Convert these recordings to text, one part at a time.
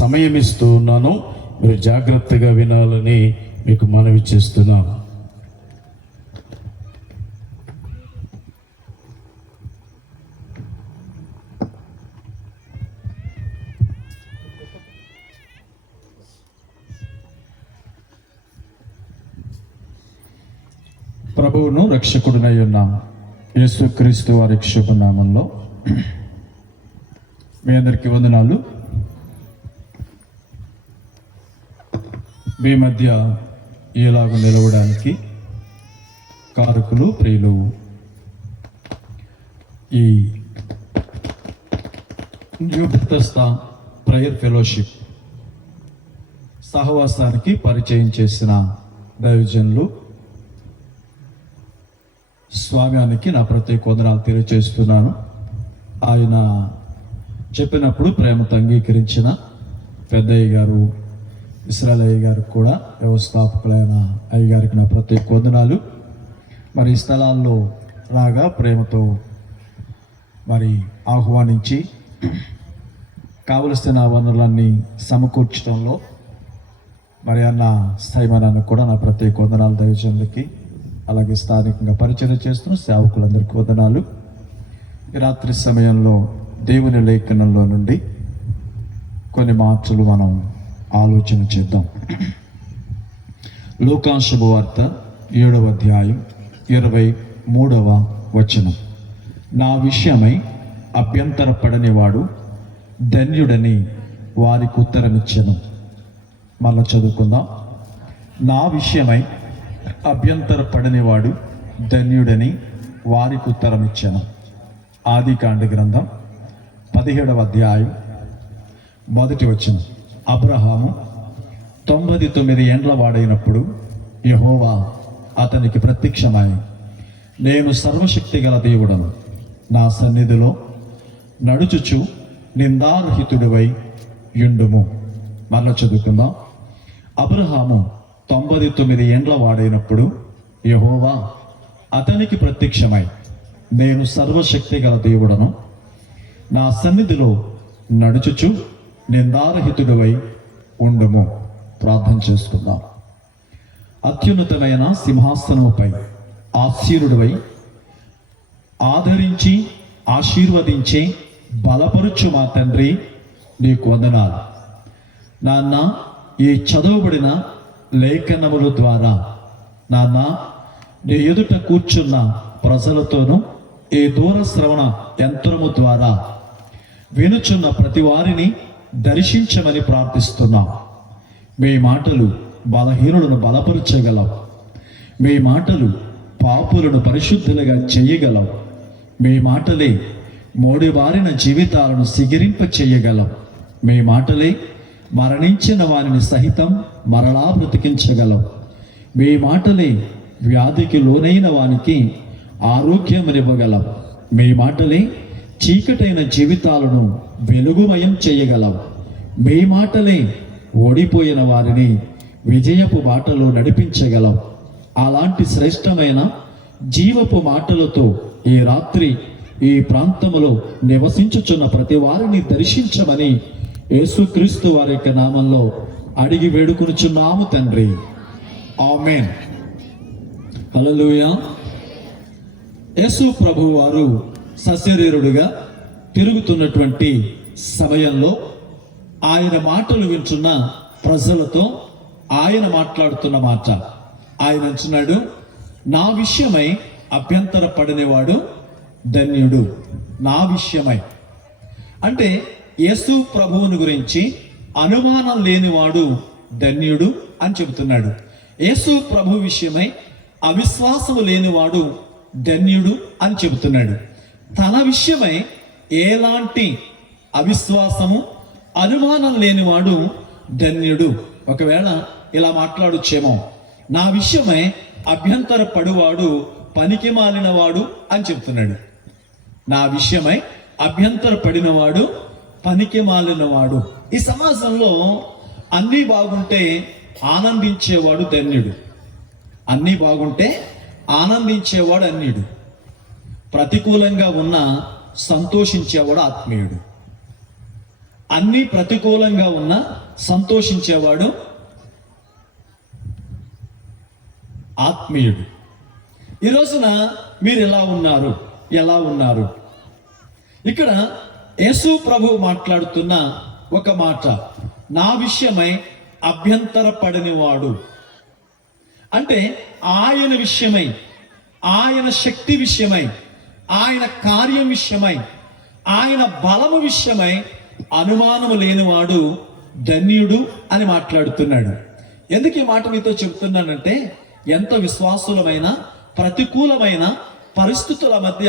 సమయం ఇస్తూ ఉన్నాను. మీరు జాగ్రత్తగా వినాలని మీకు మనవి చేస్తున్నాను. ప్రభువును రక్షకుడునై ఉన్నాం యేసుక్రీస్తు వారి శుభనామంలో మీ అందరికీ వందనాలు. మీ మధ్య ఇలాగ నిలవడానికి కారకులు, ప్రియులు, ఈ న్యూ బెతెస్దా ప్రేయర్ ఫెలోషిప్ సహవాసానికి పరిచయం చేసిన దైవజనులు స్వామ్యానికి నా ప్రత్యేక వందనాలు తెలియజేస్తున్నాను. ఆయన చెప్పినప్పుడు ప్రేమతో అంగీకరించిన పెద్దయ్య గారు, ఇస్రాయేల్ అయ్య గారికి కూడా, వ్యవస్థాపకులైన అయ్య గారికి నా ప్రత్యేక వందనాలు. మరి ఈ స్థలాల్లో రాగా ప్రేమతో మరి ఆహ్వానించి కావలసిన వనరులన్నీ సమకూర్చడంలో మరి అన్న సైమనాన్ని కూడా నా ప్రత్యేక వందనాలు దైవజనులకి, అలాగే స్థానికంగా పరిచయం చేస్తున్న సేవకులందరికీ వందనాలు. ఈ రాత్రి సమయంలో దేవుని లేఖనంలో నుండి కొన్ని మాటలు మనం ఆలోచన చేద్దాం. లూకా శుభవార్త 7వ అధ్యాయం 23వ వచనం. నా విషయమై అభ్యంతరపడనివాడు ధన్యుడని వారికి ఉత్తరమిచ్చెను. మళ్ళా చదువుకుందాం. నా విషయమై అభ్యంతరపడనివాడు ధన్యుడని వారికి ఉత్తరమిచ్చాను. ఆదికాండ గ్రంథం 17వ అధ్యాయం 1వ వచనం. అబ్రహాము 99 ఏండ్ల వాడైనప్పుడు యెహోవా అతనికి ప్రత్యక్షమై, నేను సర్వశక్తి గల దేవుడను, నా సన్నిధిలో నడుచుచు నిందారహితుడివై యుండుము. మరల చదువుకుందాం. అబ్రహాము 99 ఏండ్ల వాడైనప్పుడు యెహోవా అతనికి ప్రత్యక్షమై, నేను సర్వశక్తి గల దేవుడను, నా సన్నిధిలో నడుచుచు నిందారహితుడివై ఉండుము. ప్రార్థన చేసుకుందాం. అత్యున్నతమైన సింహాసనముపై ఆసీనుడివై ఆదరించి ఆశీర్వదించి బలపరుచు మా తండ్రి, నీకు వందనాలు. నాన్న, ఈ చదవబడిన లేఖనముల ద్వారా నాన్న, నీ ఎదుట కూర్చున్న ప్రజలతోనూ ఈ దూర శ్రవణ యంత్రము ద్వారా వినుచున్న ప్రతి వారిని దర్శించమని ప్రార్థిస్తున్నాం. మీ మాటలు బలహీనులను బలపరచగలవు. మీ మాటలు పాపులను పరిశుద్ధులుగా చేయగలవు. మీ మాటలే మోడిబారిన జీవితాలను సిగిరింప చేయగలవు. మీ మాటలే మరణించిన వారిని సహితం మరలా బ్రతికించగలవు. మీ మాటలే వ్యాధికి లోనైన వానికి ఆరోగ్యమునివ్వగలవు. మీ మాటలే చీకటైన జీవితాలను వెలుగుమయం చేయగలవు. మీ మాటలే ఓడిపోయిన వారిని విజయపు బాటలో నడిపించగలవు. అలాంటి శ్రేష్టమైన జీవపు మాటలతో ఈ రాత్రి ఈ ప్రాంతములో నివసించుచున్న ప్రతి వారిని దర్శించమని యేసుక్రీస్తు వారి యొక్క నామంలో అడిగి వేడుకొనుచున్నాము తండ్రి. ఆమేన్. హల్లెలూయా. యేసు ప్రభు వారు సశరీరుడుగా తిరుగుతున్నటువంటి సమయంలో ఆయన మాటలు వింటున్న ప్రజలతో ఆయన మాట్లాడుతున్న మాట. ఆయన అంటున్నాడు, నా విషయమై అభ్యంతరపడనివాడు ధన్యుడు. నా విషయమై అంటే యేసు ప్రభువుని గురించి అనుమానం లేనివాడు ధన్యుడు అని చెబుతున్నాడు. యేసు ప్రభు విషయమై అవిశ్వాసము లేనివాడు ధన్యుడు అని చెబుతున్నాడు. తన విషయమై ఎలాంటి అవిశ్వాసము అనుమానం లేనివాడు ధన్యుడు. ఒకవేళ ఇలా మాట్లాడొచ్చేమో, నా విషయమై అభ్యంతర పడువాడు పనికి మాలినవాడు అని చెప్తున్నాడు. నా విషయమై అభ్యంతర పడినవాడు పనికి మాలినవాడు. ఈ సమాజంలో అన్నీ బాగుంటే ఆనందించేవాడు ధన్యుడు. అన్నీ బాగుంటే ఆనందించేవాడు అన్యుడు. ప్రతికూలంగా ఉన్న సంతోషించేవాడు ఆత్మీయుడు. అన్నీ ప్రతికూలంగా ఉన్నా సంతోషించేవాడు ఆత్మీయుడు. ఈ రోజున మీరు ఎలా ఉన్నారు? ఇక్కడ యేసు ప్రభు మాట్లాడుతున్న ఒక మాట, నా విషయమై అభ్యంతరపడనివాడు. అంటే ఆయన విషయమై, ఆయన శక్తి విషయమై, ఆయన కార్యం విషయమై, ఆయన బలము విషయమై అనుమానము లేనివాడు ధన్యుడు అని మాట్లాడుతున్నాడు. ఎందుకు ఈ మాట మీతో చెబుతున్నానంటే, ఎంత విశ్వాసులమైన ప్రతికూలమైన పరిస్థితుల మధ్య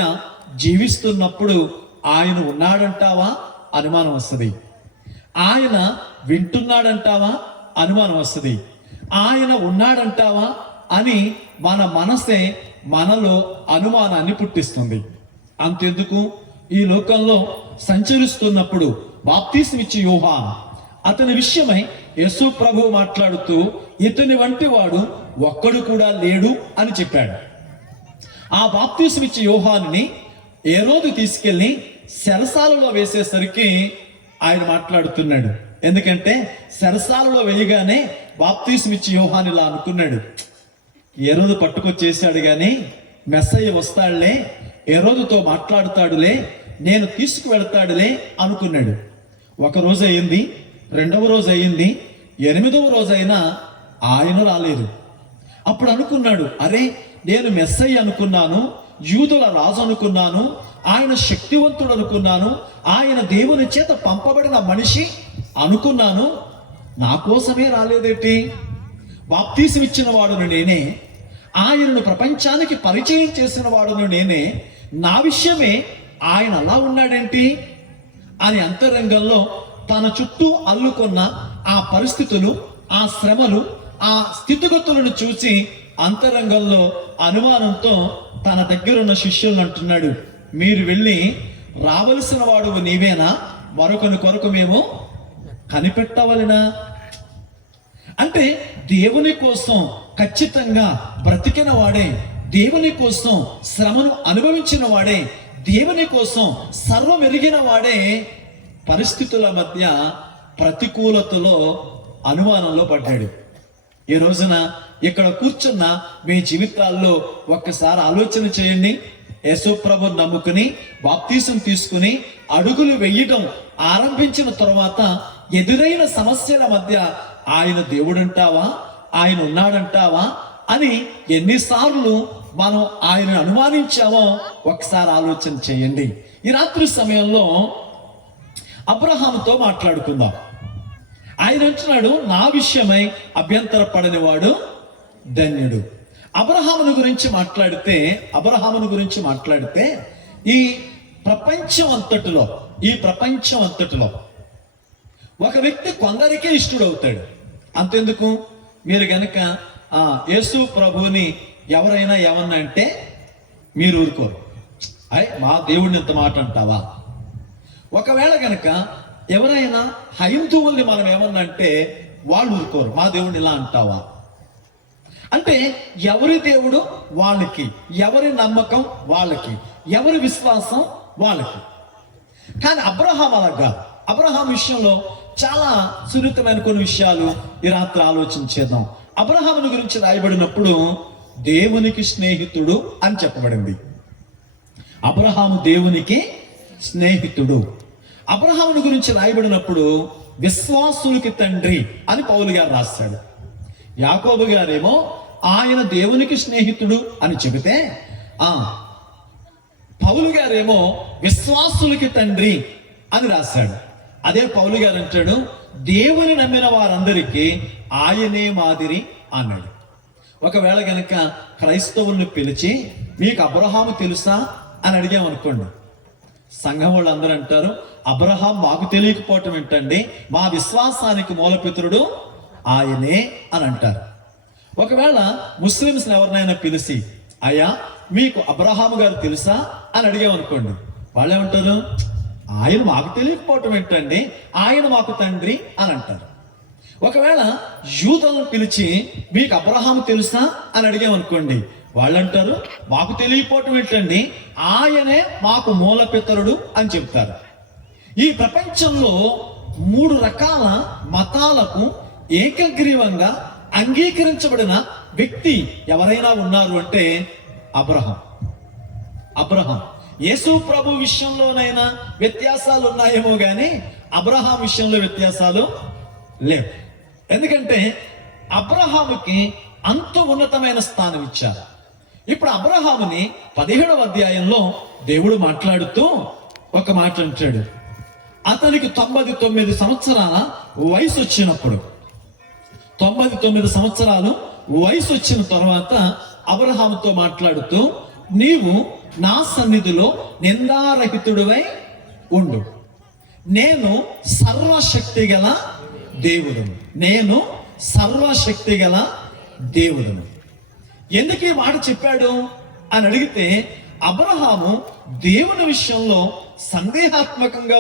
జీవిస్తున్నప్పుడు ఆయన ఉన్నాడంటావా అనుమానం వస్తుంది. ఆయన వింటున్నాడంటావా అనుమానం వస్తుంది. ఆయన ఉన్నాడంటావా అని మన మనసే మనలో అనుమానాన్ని పుట్టిస్తుంది. అంతెందుకు, ఈ లోకంలో సంచరిస్తున్నప్పుడు బాప్తిస్మిచ్చి యోహాను, అతని విషయమై యేసు ప్రభు మాట్లాడుతూ ఇతని వంటి వాడు ఒక్కడు కూడా లేడు అని చెప్పాడు. ఆ బాప్తిస్మిచ్చి యోహానుని హేరోదు తీసుకెళ్ళి చెరసాలలో వేసేసరికి ఆయన మాట్లాడుతున్నాడు. ఎందుకంటే చెరసాలలో వేయగానే బాప్తిస్మిచ్చి యోహాను ఇలా అనుకున్నాడు, హేరోదు పట్టుకొచ్చేసాడు కానీ మెస్సయ్య వస్తాడులే, హేరోదుతో మాట్లాడుతాడులే, నేను తీసుకువెళ్తాడులే అనుకున్నాడు. ఒక రోజు అయింది, రెండవ రోజు అయింది, 8వ రోజైనా ఆయన రాలేదు. అప్పుడు అనుకున్నాడు, అరే నేను మెస్సయ్య అనుకున్నాను, యూదుల రాజు అనుకున్నాను, ఆయన శక్తివంతుడు అనుకున్నాను, ఆయన దేవుని చేత పంపబడిన మనిషి అనుకున్నాను, నా కోసమే రాలేదేంటి? బాప్తీసం ఇచ్చిన వాడును నేనే, ఆయనను ప్రపంచానికి పరిచయం చేసిన వాడును నేనే, నా విషయమే ఆయన అలా ఉన్నాడేంటి అని అంతరంగంలో తన చుట్టూ అల్లుకున్న ఆ పరిస్థితులు, ఆ శ్రమలు, ఆ స్థితిగతులను చూసి అంతరంగంలో అనుమానంతో తన దగ్గరున్న శిష్యులను అంటున్నాడు, మీరు వెళ్ళి రావలసిన వాడు నీవేనా, మరొకని కొరకు మేము కనిపెట్టవలెనా? అంటే దేవుని కోసం ఖచ్చితంగా బ్రతికిన వాడే, దేవుని కోసం శ్రమను అనుభవించిన వాడే, దేవుని కోసం సర్వం ఎరిగిన వాడే పరిస్థితుల మధ్య ప్రతికూలతలో అనుమానంలో పడ్డాడు. ఈ రోజున ఇక్కడ కూర్చున్న మీ జీవితాల్లో ఒక్కసారి ఆలోచన చేయండి. యేసు ప్రభువును నమ్ముకుని బాప్తీసం తీసుకుని అడుగులు వేయడం ఆరంభించిన తర్వాత ఎదురైన సమస్యల మధ్య ఆయన దేవుడంటావా, ఆయన ఉన్నాడంటావా అని ఎన్నిసార్లు మనం ఆయన అనుమానించామో ఒకసారి ఆలోచన చేయండి. ఈ రాత్రి సమయంలో అబ్రహాముతో మాట్లాడుకుందాం. ఆయన అంటున్నాడు, నా విషయమై అభ్యంతరపడని వాడు ధన్యుడు. అబ్రహామును గురించి మాట్లాడితే ఈ ప్రపంచం అంతటిలో ఒక వ్యక్తి కొందరికే ఇష్టడవుతాడు. అంతెందుకు, మీరు గనక యేసు ప్రభువుని ఎవరైనా ఏమన్నా అంటే మీరు ఊరుకోరు. మా దేవుడిని ఇంత మాట అంటావా? ఒకవేళ గనక ఎవరైనా హైందువుల్ని మనం ఏమన్నా అంటే వాళ్ళు ఊరుకోరు, మా దేవుడిని ఇలా అంటావా? అంటే ఎవరి దేవుడు వాళ్ళకి, ఎవరి నమ్మకం వాళ్ళకి, ఎవరి విశ్వాసం వాళ్ళకి. కానీ అబ్రహాం అలాగా, అబ్రహాం విషయంలో చాలా సున్నితమైన కొన్ని విషయాలు ఈ రాత్రి ఆలోచన చేద్దాం. అబ్రహాముని గురించి రాయబడినప్పుడు దేవునికి స్నేహితుడు అని చెప్పబడింది. అబ్రహాము దేవునికి స్నేహితుడు. అబ్రహాముని గురించి రాయబడినప్పుడు విశ్వాసులకి తండ్రి అని పౌలు గారు రాస్తాడు. యాకోబు గారేమో ఆయన దేవునికి స్నేహితుడు అని చెబితే పౌలు గారేమో విశ్వాసులకి తండ్రి అని రాశాడు. అదే పౌలు గారు అంటాడు, దేవుని నమ్మిన వారందరికీ ఆయనే మాదిరి అన్నాడు. ఒకవేళ గనక క్రైస్తవుల్ని పిలిచి మీకు అబ్రహాము తెలుసా అని అడిగామనుకోండి, సంఘం వాళ్ళందరూ అంటారు, అబ్రహాం మాకు తెలియకపోవటం ఏంటండి, మా విశ్వాసానికి మూలపితరుడు ఆయనే అని అంటారు. ఒకవేళ ముస్లిమ్స్ని ఎవరినైనా పిలిచి అయ్యా మీకు అబ్రహాము గారు తెలుసా అని అడిగామనుకోండి, వాళ్ళు ఏమంటారు, ఆయన మాకు తెలియకపోవటం ఏంటండి, ఆయన మాకు తండ్రి అని అంటారు. ఒకవేళ యూదులను పిలిచి మీకు అబ్రహాము తెలుసా అని అడిగామనుకోండి, వాళ్ళు అంటారు, మాకు తెలియకపోవటం ఏంటండి, ఆయనే మాకు మూలపితరుడు అని చెప్తారు. ఈ ప్రపంచంలో 3 రకాల మతాలకు ఏకగ్రీవంగా అంగీకరించబడిన వ్యక్తి ఎవరైనా ఉన్నారు అంటే అబ్రహాం. యేసు ప్రభు విషయంలోనైనా వ్యత్యాసాలు ఉన్నాయేమో కానీ అబ్రహాం విషయంలో వ్యత్యాసాలు లేవు. ఎందుకంటే అబ్రహాముకి అంత ఉన్నతమైన స్థానం ఇచ్చారు. ఇప్పుడు అబ్రహాముని 17వ అధ్యాయంలో దేవుడు మాట్లాడుతూ ఒక మాట అంటాడు. అతనికి 99 సంవత్సరాల వయసు వచ్చినప్పుడు, 99 సంవత్సరాలు వయసు వచ్చిన తర్వాత అబ్రహాముతో మాట్లాడుతూ, నీవు నా సన్నిధిలో నిందారహితుడివై ఉండు, నేను సర్వశక్తి గల దేవుడును. ఎందుకు ఈ మాట చెప్పాడు అని అడిగితే, అబ్రహాము దేవుని విషయంలో సందేహాత్మకంగా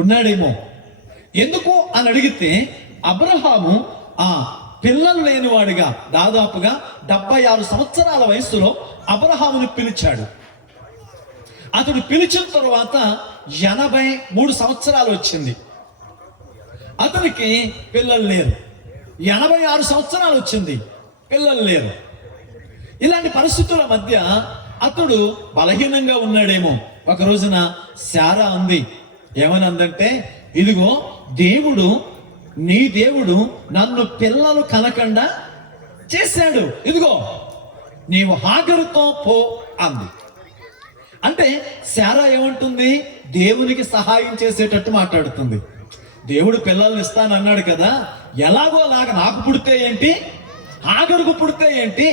ఉన్నాడేమో. ఎందుకు అని అడిగితే, అబ్రహాము పిల్లలు లేనివాడిగా దాదాపుగా 76 సంవత్సరాల వయసులో అబ్రహాముని పిలిచాడు. అతడు పిలిచిన తరువాత 83 సంవత్సరాలు వచ్చింది. అతనికి పిల్లలు లేరు. 86 సంవత్సరాలు వచ్చింది, పిల్లలు లేరు. ఇలాంటి పరిస్థితుల మధ్య అతడు బలహీనంగా ఉన్నాడేమో. ఒక రోజున శారా అంది, ఏమనందంటే, ఇదిగో నీ దేవుడు నన్ను పిల్లలు కనకుండా చేశాడు, ఇదిగో నీవు హాగరుతో పో అంది. అంటే శారా ఏమంటుంది? దేవునికి సహాయం చేసేటట్టు మాట్లాడుతుంది. దేవుడు పిల్లల్ని ఇస్తానన్నాడు కదా, ఎలాగోలాగా నాకు పుడితే ఏంటి, హాగరుకు పుడితే ఏంటి,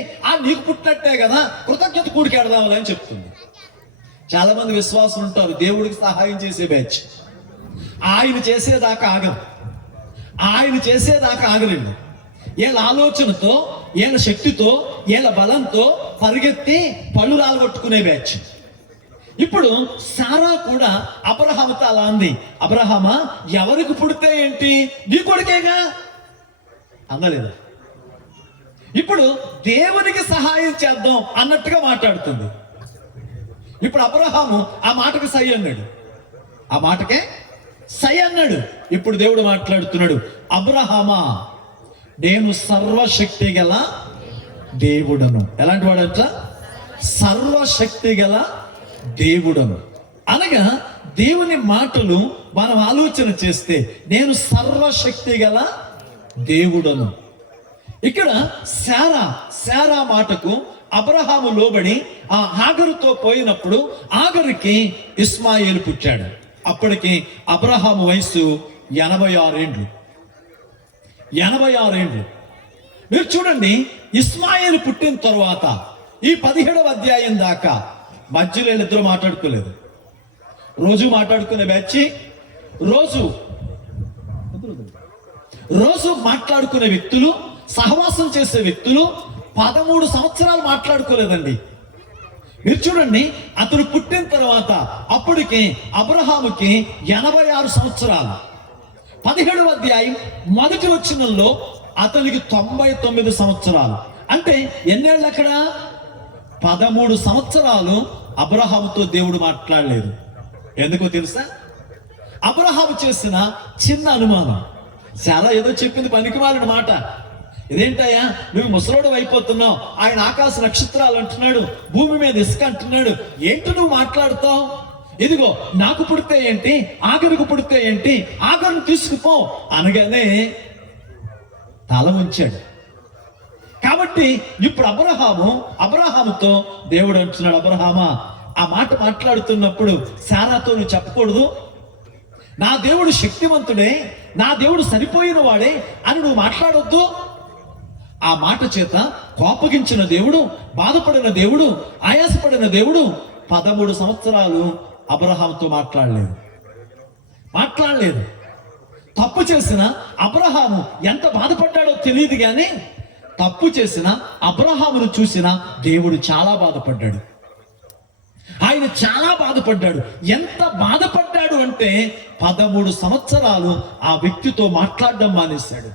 నీకు పుట్టినట్టే కదా, కృతజ్ఞత కూడికెడదామని అని చెప్తుంది. చాలా మంది విశ్వాసులు ఉంటారు దేవుడికి సహాయం చేసే బ్యాచ్. ఆయన చేసేదాకా ఆగలేదు. వీళ్ళ ఆలోచనతో, వీళ్ళ శక్తితో, వీళ్ళ బలంతో పరిగెత్తి పళ్ళు రాలగొట్టుకునే బ్యాచ్. ఇప్పుడు సారా కూడా అబ్రహాముతో అలా అంది, అబ్రహామా ఎవరికి పుడితే ఏంటి, నీ కొడుకేగా అందలేదు. ఇప్పుడు దేవునికి సహాయం చేద్దాం అన్నట్టుగా మాట్లాడుతుంది. ఇప్పుడు అబ్రహాము ఆ మాటకి సై అన్నాడు. ఇప్పుడు దేవుడు మాట్లాడుతున్నాడు, అబ్రహామా నేను సర్వశక్తి గల దేవుడను. ఎలాంటి వాడంట? సర్వశక్తి గల దేవుడను. అనగా దేవుని మాటలు మనం ఆలోచన చేస్తే, నేను సర్వశక్తి గల దేవుడను. ఇక్కడ శారా మాటకు అబ్రహాము లోబడి ఆ హాగరుతో పోయినప్పుడు ఆగరుకి ఇస్మాయేలు పుట్టాడు. అప్పటికి అబ్రహాము వయసు 86 ఏండ్లు. మీరు చూడండి, ఇస్మాయేలు పుట్టిన తర్వాత ఈ 17వ అధ్యాయం దాకా మధ్యలో ఇద్దరు మాట్లాడుకోలేదు. రోజు మాట్లాడుకునే బ్యాచ్, రోజు మాట్లాడుకునే వ్యక్తులు, సహవాసం చేసే వ్యక్తులు 13 సంవత్సరాలు మాట్లాడుకోలేదండి. మీరు చూడండి, అతను పుట్టిన తర్వాత అప్పటికి అబ్రహాముకి 86 సంవత్సరాలు. 17వ అధ్యాయం మొదటి వచనంలో అతనికి 99 సంవత్సరాలు. అంటే ఎన్నేళ్ళు అక్కడ? 13 సంవత్సరాలు అబ్రహాముతో దేవుడు మాట్లాడలేదు. ఎందుకో తెలుసా? అబ్రహాము చేసిన చిన్న అనుమానం. చాలా ఏదో చెప్పింది పనికిమాలిన మాట. ఇదేంటయ్యా నువ్వు ముసలోడు అయిపోతున్నావు, ఆయన ఆకాశ నక్షత్రాలు అంటున్నాడు, భూమి మీద ఇసుక అంటున్నాడు, ఏంటి నువ్వు మాట్లాడుతావు? ఇదిగో నాకు పుడితే ఏంటి, ఆగరుకు పుడితే ఏంటి, ఆగరును తీసుకుపో అనగానే తల ఉంచాడు. కాబట్టి ఇప్పుడు అబ్రహాముతో దేవుడు అంటున్నాడు, అబ్రహామా ఆ మాట మాట్లాడుతున్నప్పుడు శారాతో నువ్వు చెప్పకూడదు, నా దేవుడు శక్తివంతుడే, నా దేవుడు సరిపోయిన వాడే అని నువ్వు మాట్లాడొద్దు. ఆ మాట చేత కోపగించిన దేవుడు, బాధపడిన దేవుడు, ఆయాసపడిన దేవుడు 13 సంవత్సరాలు అబ్రహాముతో మాట్లాడలేదు. తప్పు చేసిన అబ్రహాము ఎంత బాధపడ్డాడో తెలియదు, కానీ తప్పు చేసిన అబ్రహామును చూసిన దేవుడు చాలా బాధపడ్డాడు. ఆయన చాలా బాధపడ్డాడు. ఎంత బాధపడ్డాడు అంటే 13 సంవత్సరాలు ఆ వ్యక్తితో మాట్లాడడం మానేశాడు.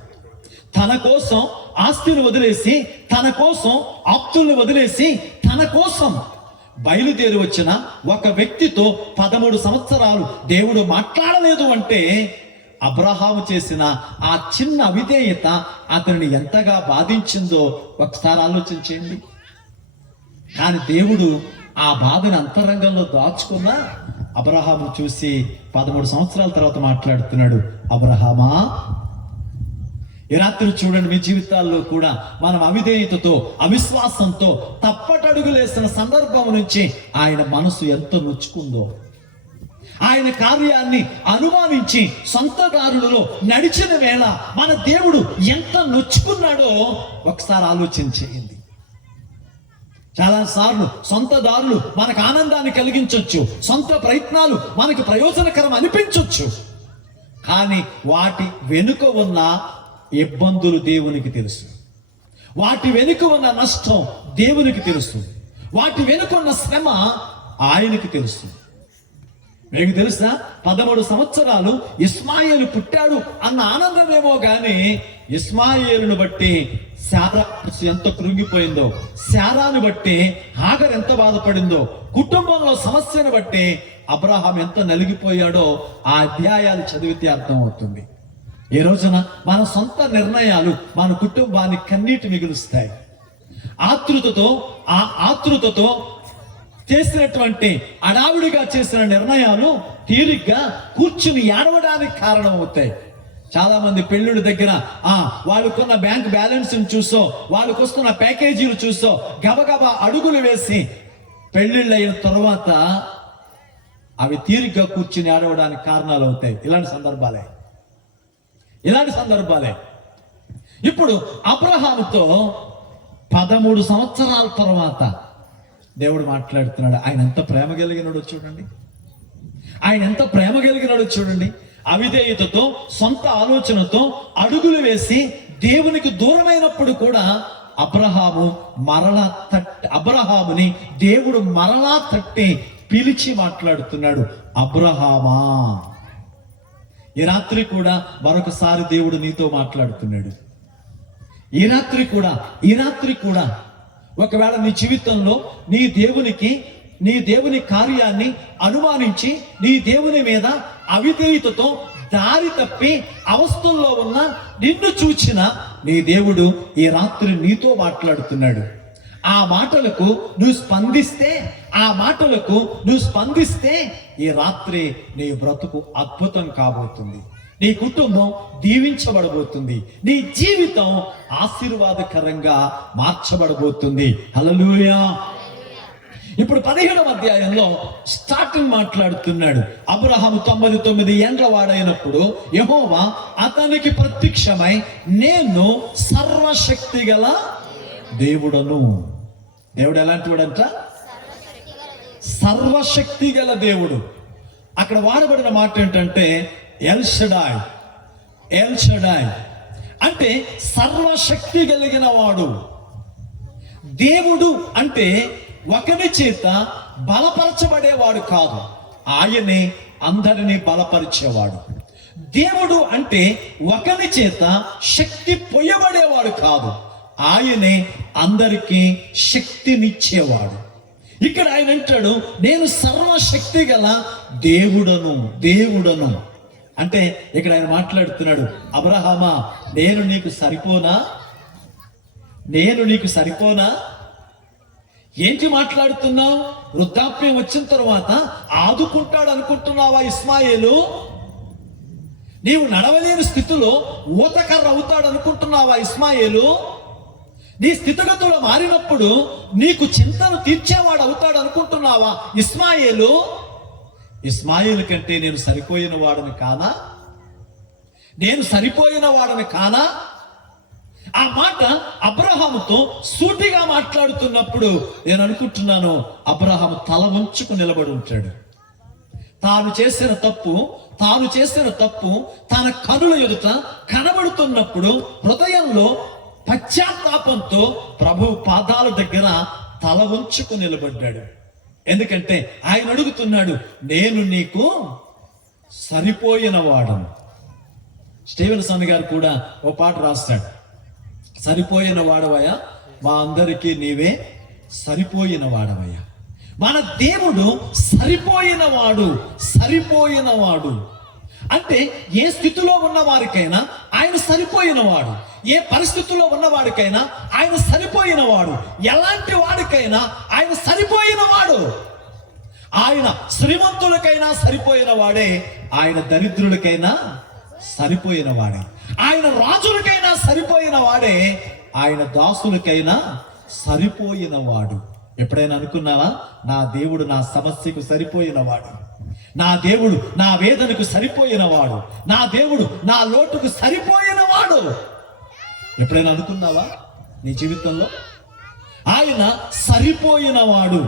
తన కోసం ఆస్తిని వదిలేసి, తన కోసం ఆప్తుల్ని వదిలేసి, తన కోసం బయలుదేరి వచ్చిన ఒక వ్యక్తితో 13 సంవత్సరాలు దేవుడు మాట్లాడలేదు అంటే అబ్రహాము చేసిన ఆ చిన్న అవిధేయత అతనిని ఎంతగా బాధించిందో ఒకసారి ఆలోచించండి. కానీ దేవుడు ఆ బాధను అంతరంగంలో దాచుకున్న అబ్రహాము చూసి 13 సంవత్సరాల తర్వాత మాట్లాడుతున్నాడు, అబ్రహామా. ఈ రాత్రి చూడండి, మీ జీవితాల్లో కూడా మనం అవిధేయతతో, అవిశ్వాసంతో తప్పటడుగులేసిన సందర్భం నుంచి ఆయన మనసు ఎంత నొచ్చుకుందో, ఆయన కార్యాన్ని అనుమానించి సొంత దారులలో నడిచిన వేళ మన దేవుడు ఎంత నొచ్చుకున్నాడో ఒకసారి ఆలోచించేయండి. చాలాసార్లు సొంత దారులు మనకు ఆనందాన్ని కలిగించవచ్చు, సొంత ప్రయత్నాలు మనకు ప్రయోజనకరం అనిపించవచ్చు. కానీ వాటి వెనుక ఉన్న ఇబ్బందులు దేవునికి తెలుసు, వాటి వెనుక ఉన్న నష్టం దేవునికి తెలుసు, వాటి వెనుక ఉన్న శ్రమ ఆయనకి తెలుసు. మీకు తెలుసా, 13 సంవత్సరాలు ఇస్మాయేలు పుట్టాడు అన్న ఆనందమేమో కానీ ఇస్మాయేలును బట్టి శారా ఎంత కృంగిపోయిందో, శారాను బట్టి హాగర్ ఎంత బాధపడిందో, కుటుంబంలో సమస్యను బట్టి అబ్రహాం ఎంత నలిగిపోయాడో ఆ అధ్యాయాలు చదివితే అర్థమవుతుంది. ఈ రోజున మన సొంత నిర్ణయాలు మన కుటుంబాన్ని కన్నీటి మిగులుస్తాయి. ఆతృతతో చేసినటువంటి అడావిడిగా చేసిన నిర్ణయాలు తీరిగ్గా కూర్చుని ఏడవడానికి కారణం అవుతాయి. చాలా మంది పెళ్ళిళ్ళ దగ్గర వాళ్ళకున్న బ్యాంక్ బ్యాలెన్స్ చూసో, వాళ్ళకు వస్తున్న ప్యాకేజీలు చూసో గబగబా అడుగులు వేసి పెళ్ళిళ్ళు అయిన తర్వాత అవి తీరిగ్గా కూర్చుని ఏడవడానికి కారణాలు అవుతాయి. ఇలాంటి సందర్భాలే ఇప్పుడు అబ్రహాముతో 13 సంవత్సరాల తర్వాత దేవుడు మాట్లాడుతున్నాడు. ఆయన ఎంత ప్రేమ కలిగినాడో చూడండి. అవిధేయతతో, సొంత ఆలోచనతో అడుగులు వేసి దేవునికి దూరమైనప్పుడు కూడా అబ్రహాముని దేవుడు మరలా తట్టి పిలిచి మాట్లాడుతున్నాడు, అబ్రహామా. ఈ రాత్రి కూడా మరొకసారి దేవుడు నీతో మాట్లాడుతున్నాడు. ఈ రాత్రి కూడా ఒకవేళ నీ జీవితంలో నీ దేవుని కార్యాన్ని అనుమానించి నీ దేవుని మీద అవిధేయతతో దారి తప్పి అవస్థల్లో ఉన్న నిన్ను చూచిన నీ దేవుడు ఈ రాత్రి నీతో మాట్లాడుతున్నాడు. ఆ మాటలకు నువ్వు స్పందిస్తే ఈ రాత్రి నీ బ్రతుకు అద్భుతం కాబోతుంది, నీ కుటుంబం దీవించబడబోతుంది, నీ జీవితం ఆశీర్వాదకరంగా మార్చబడబోతుంది. హల్లెలూయా. ఇప్పుడు 17వ అధ్యాయంలో స్టార్టింగ్ మాట్లాడుతున్నాడు. అబ్రహాము 99 ఏండ్ల వాడైనప్పుడు యెహోవా అతనికి ప్రత్యక్షమై, నేను సర్వశక్తి గల దేవుడను. దేవుడు ఎలాంటి వాడంట? సర్వశక్తి గల దేవుడు. అక్కడ వాడబడిన మాట ఏంటంటే ఎల్ షడాయ్ అంటే సర్వశక్తి కలిగిన వాడు. దేవుడు అంటే ఒకరి చేత బలపరచబడేవాడు కాదు, ఆయనే అందరినీ బలపరిచేవాడు. దేవుడు అంటే ఒకరి చేత శక్తి పొయ్యబడేవాడు కాదు, ఆయనే అందరికీ శక్తినిచ్చేవాడు. ఇక్కడ ఆయన అంటాడు, నేను సర్వశక్తి గల దేవుడను అంటే ఇక్కడ ఆయన మాట్లాడుతున్నాడు, అబ్రహామా, నేను నీకు సరిపోనా? ఏంటి మాట్లాడుతున్నావు? వృద్ధాప్యం వచ్చిన తర్వాత ఆదుకుంటాడు అనుకుంటున్నావా ఇస్మాయేలు? నీవు నడవలేని స్థితిలో ఊతకర్ర అవుతాడు అనుకుంటున్నావా ఇస్మాయేలు? నీ స్థితిగతులు మారినప్పుడు నీకు చింతను తీర్చేవాడు అవుతాడు అనుకుంటున్నావా ఇస్మాయేలు? ఇస్మాయేలు కంటే నేను సరిపోయిన వాడని కానా? ఆ మాట అబ్రహాముతో సూటిగా మాట్లాడుతున్నప్పుడు నేను అనుకుంటున్నాను, అబ్రహాము తల వంచుకు నిలబడి ఉంటాడు. తాను చేసిన తప్పు తన కనుల ఎదుట కనబడుతున్నప్పుడు హృదయంలో పశ్చాత్తాపంతో ప్రభు పాదాల దగ్గర తల వంచుకు నిలబడ్డాడు. ఎందుకంటే ఆయన అడుగుతున్నాడు, నేను నీకు సరిపోయిన వాడను. స్టీవెన్సన్ గారు కూడా ఓ పాట రాస్తాడు, సరిపోయిన వాడవయ్యా, మా అందరికీ నీవే సరిపోయిన వాడవయ్యా. మన దేవుడు సరిపోయినవాడు అంటే ఏ స్థితిలో ఉన్న వారికైనా ఆయన సరిపోయినవాడు, ఏ పరిస్థితుల్లో ఉన్నవాడికైనా ఆయన సరిపోయినవాడు, ఎలాంటి వాడికైనా ఆయన సరిపోయినవాడు. ఆయన శ్రీమంతులకైనా సరిపోయిన వాడే, ఆయన దరిద్రులకైనా సరిపోయిన వాడే, ఆయన రాజులకైనా సరిపోయిన వాడే, ఆయన దాసులకైనా సరిపోయిన వాడు. ఎప్పుడైనా అనుకున్నావా, నా దేవుడు నా సమస్యకు సరిపోయినవాడు, నా దేవుడు నా వేదనకు సరిపోయినవాడు, నా దేవుడు నా లోటుకు సరిపోయినవాడు? ఎప్పుడైనా అనుకున్నావా నీ జీవితంలో? ఆయన సరిపోయినవాడు.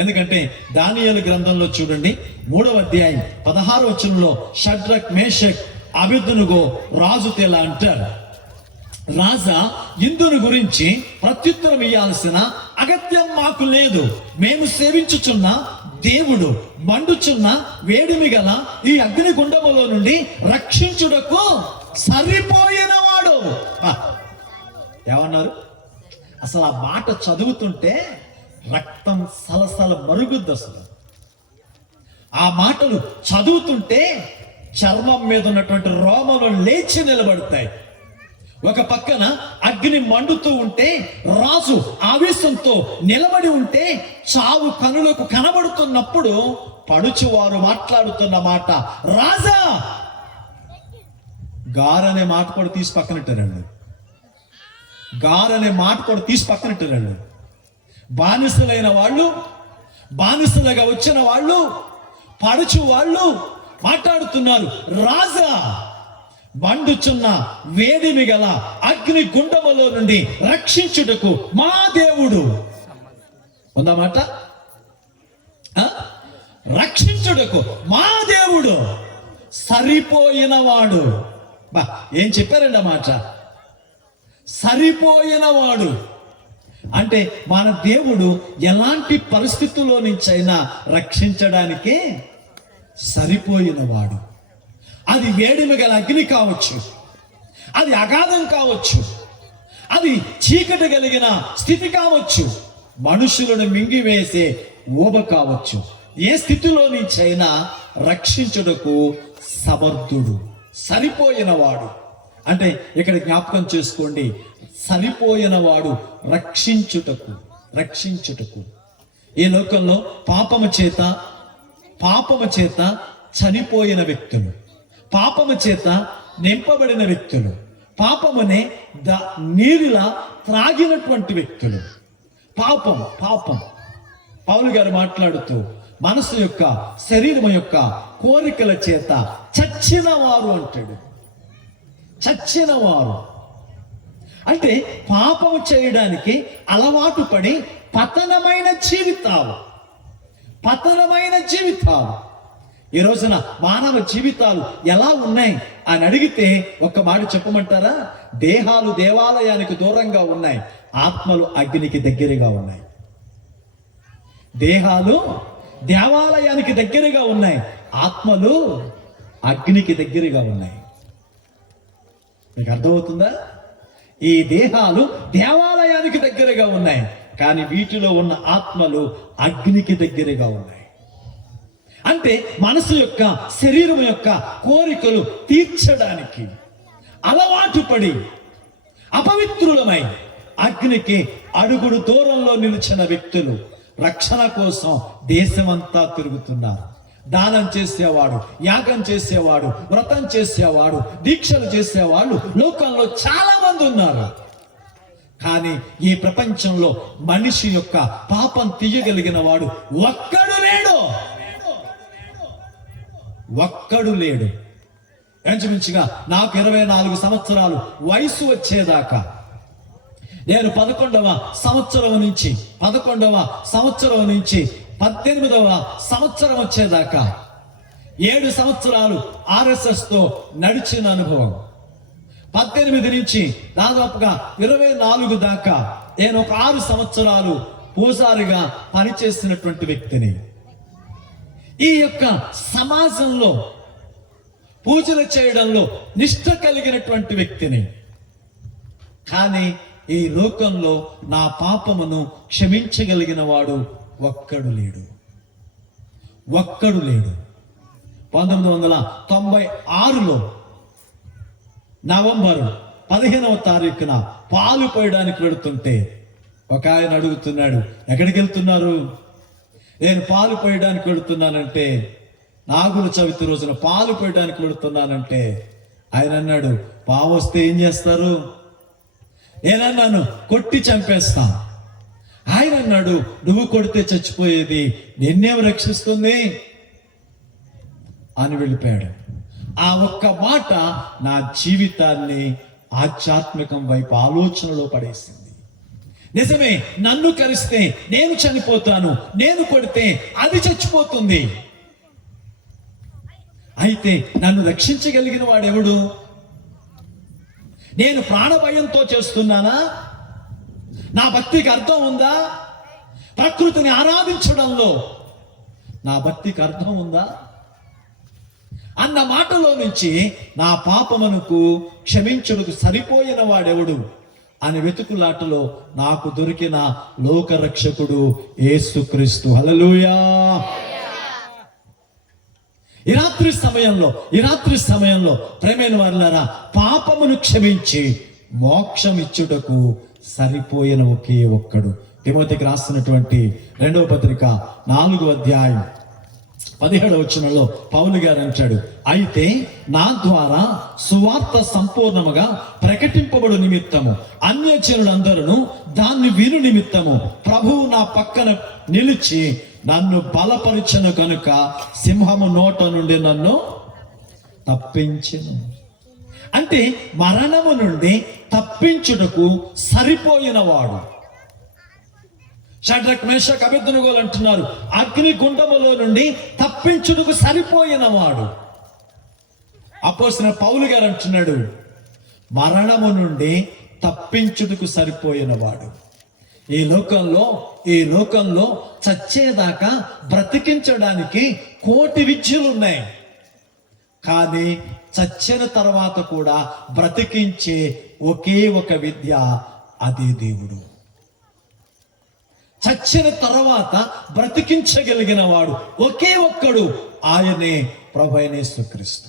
ఎందుకంటే దానియేలు గ్రంథంలో చూడండి, 3వ అధ్యాయం 16వ వచనంలో షడ్రక్, మేషక్, అబేద్నెగో రాజుతో ఇలా అంటారు, రాజా, ఇందుని గురించి ప్రత్యుత్తరం ఇయ్యాల్సిన అగత్యం మాకు లేదు. మేము సేవించుచున్న దేవుడు మండుచున్న వేడిమి గల ఈ అగ్నిగుండములో నుండి రక్షించుటకు సరిపోయినవాడు. ఏమన్నారు? అసలు ఆ మాట చదువుతుంటే రక్తం సలసల మరుగుద్దు. అసలు ఆ మాటలు చదువుతుంటే చర్మం మీద ఉన్నటువంటి రోమలు లేచి నిలబడతాయి. ఒక పక్కన అగ్ని మండుతూ ఉంటే, రాజు ఆవేశంతో నిలబడి ఉంటే, చావు కనులకు కనబడుతున్నప్పుడు పడుచువారు మాట్లాడుతున్న మాట, రాజా, గారనే మాట కూడా తీసి పక్కనట్టారండి. గారనే మాట కూడా తీసి పక్కనట్టారండి. బానిసలైన వాళ్ళు, బానిసలుగా వచ్చిన వాళ్ళు, పడుచు వాళ్ళు మాట్లాడుతున్నారు, రాజా, మండుచున్న వేడిమి గల అగ్ని గుండములో నుండి రక్షించుటకు మా దేవుడు. ఉందన్నమాట, రక్షించుటకు మా దేవుడు సరిపోయినవాడు. ఏం చెప్పారండి ఆ మాట? సరిపోయినవాడు అంటే మన దేవుడు ఎలాంటి పరిస్థితుల్లో నుంచైనా రక్షించడానికే సరిపోయినవాడు. అది వేడిమి గల అగ్ని కావచ్చు, అది అగాధం కావచ్చు, అది చీకటి కలిగిన స్థితి కావచ్చు, మనుషులను మింగివేసే ఊబ కావచ్చు. ఏ స్థితిలో నుంచైనా రక్షించుటకు సమర్థుడు, సరిపోయినవాడు. అంటే ఇక్కడ జ్ఞాపకం చేసుకోండి, సరిపోయినవాడు రక్షించుటకు. ఈ లోకంలో పాపము చేత చనిపోయిన వ్యక్తులు, పాపము చేత నింపబడిన వ్యక్తులు, పాపమునే నీరులా త్రాగినటువంటి వ్యక్తులు, పాపం పౌలు గారు మాట్లాడుతూ మనసు యొక్క, శరీరం యొక్క కోరికల చేత చచ్చిన వారు అంటాడు. చచ్చిన వారు అంటే పాపము చేయడానికి అలవాటు పడి పతనమైన జీవితాలు. ఈ రోజున మానవ జీవితాలు ఎలా ఉన్నాయి అని అడిగితే ఒక్క మాట చెప్పమంటారా? దేహాలు దేవాలయానికి దూరంగా ఉన్నాయి, ఆత్మలు అగ్నికి దగ్గరగా ఉన్నాయి. దేహాలు దేవాలయానికి దగ్గరగా ఉన్నాయి, ఆత్మలు అగ్నికి దగ్గరగా ఉన్నాయి. మీకు అర్థమవుతుందా? ఈ దేహాలు దేవాలయానికి దగ్గరగా ఉన్నాయి, కానీ వీటిలో ఉన్న ఆత్మలు అగ్నికి దగ్గరగా ఉన్నాయి. అంటే మనసు యొక్క, శరీరం యొక్క కోరికలు తీర్చడానికి అలవాటు పడి అపవిత్రులమై అగ్నికి అడుగుడు దూరంలో నిలిచిన వ్యక్తులు రక్షణ కోసం దేశమంతా తిరుగుతున్నారు. దానం చేసేవాడు, యాగం చేసేవాడు, వ్రతం చేసేవాడు, దీక్షలు చేసేవాళ్ళు లోకంలో చాలా మంది ఉన్నారు. కానీ ఈ ప్రపంచంలో మనిషి యొక్క పాపం తీయగలిగిన వాడు ఒక్కడు లేడు. ఇంచుమించుగా నాకు 24 సంవత్సరాలు వయసు వచ్చేదాకా, నేను 11వ సంవత్సరం నుంచి 18వ సంవత్సరం వచ్చేదాకా 7 సంవత్సరాలు RSS తో నడిచిన అనుభవం. 18 నుంచి దాదాపుగా 24 దాకా నేను ఒక 6 సంవత్సరాలు పూజారిగా పనిచేసినటువంటి వ్యక్తిని. ఈ యొక్క సమాజంలో పూజలు చేయడంలో నిష్ఠ కలిగినటువంటి వ్యక్తిని. కానీ ఈ లోకంలో నా పాపమును క్షమించగలిగిన వాడు ఒక్కడు లేడు. 1996లో నవంబర్ 15వ తారీఖున పాలు పోయడానికి వెళుతుంటే ఒక ఆయన అడుగుతున్నాడు, ఎక్కడికి వెళ్తున్నారు? నేను పాలు పోయడానికి వెళుతున్నానంటే, నాగుల చవితి రోజున పాలు పోయడానికి వెళుతున్నానంటే ఆయన అన్నాడు, పావు వస్తే ఏం చేస్తారు? నేనన్నాను, కొట్టి చంపేస్తా. ఆయన అన్నాడు, నువ్వు కొడితే చచ్చిపోయేది, నిన్నేం రక్షిస్తుంది అని వెళ్ళిపోయాడు. ఆ ఒక్క మాట నా జీవితాన్ని ఆధ్యాత్మికం వైపు ఆలోచనలో పడేసింది. నిజమే, నన్ను కరిస్తే నేను చనిపోతాను, నేను కొడితే అది చచ్చిపోతుంది. అయితే నన్ను రక్షించగలిగిన వాడెవడు? నేను ప్రాణభయంతో చేస్తున్నానా? నా భక్తికి అర్థం ఉందా? ప్రకృతిని ఆరాధించడంలో నా భక్తికి అర్థం ఉందా అన్న మాటలో నుంచి నా పాపమునకు క్షమించుటకు సరిపోయిన వాడెవడు అని వెతుకులాటలో నాకు దొరికిన లోకరక్షకుడు యేసుక్రీస్తు. హల్లెలూయా. ఈ రాత్రి సమయంలో ప్రేమైన వారులారా, పాపమును క్షమించి మోక్షం ఇచ్చుటకు సరిపోయిన ఒకే ఒక్కడు. తిమోతికి రాస్తున్నటువంటి 2వ పత్రిక 4వ అధ్యాయం 17వ వచనంలో పౌలు గారు అంటాడు, అయితే నా ద్వారా సువార్త సంపూర్ణముగా ప్రకటింపబడు నిమిత్తము అన్యజనులందరూ దాన్ని విను నిమిత్తము ప్రభువు నా పక్కన నిలిచి నన్ను బలపరిచెను కనుక సింహము నోట నుండి నన్ను తప్పించెను. అంటే మరణము నుండి తప్పించుటకు సరిపోయిన వాడు. షడ్రక్ మేషక్ అబేద్నెగోలు అంటున్నారు, అగ్ని గుండములో నుండి తప్పించుటకు సరిపోయిన వాడు. అపోస్తలుడైన పౌలు గారు అంటున్నాడు, మరణము నుండి తప్పించుటకు సరిపోయిన వాడు. ఈ లోకంలో చచ్చేదాకా బ్రతికించడానికి కోటి విద్యలు ఉన్నాయి, కానీ చచ్చిన తర్వాత కూడా బ్రతికించే ఒకే ఒక విద్య, అదే దేవుడు. చచ్చిన తర్వాత బ్రతికించగలిగిన వాడు ఒకే ఒక్కడు, ఆయనే ప్రభువైన యేసుక్రీస్తు.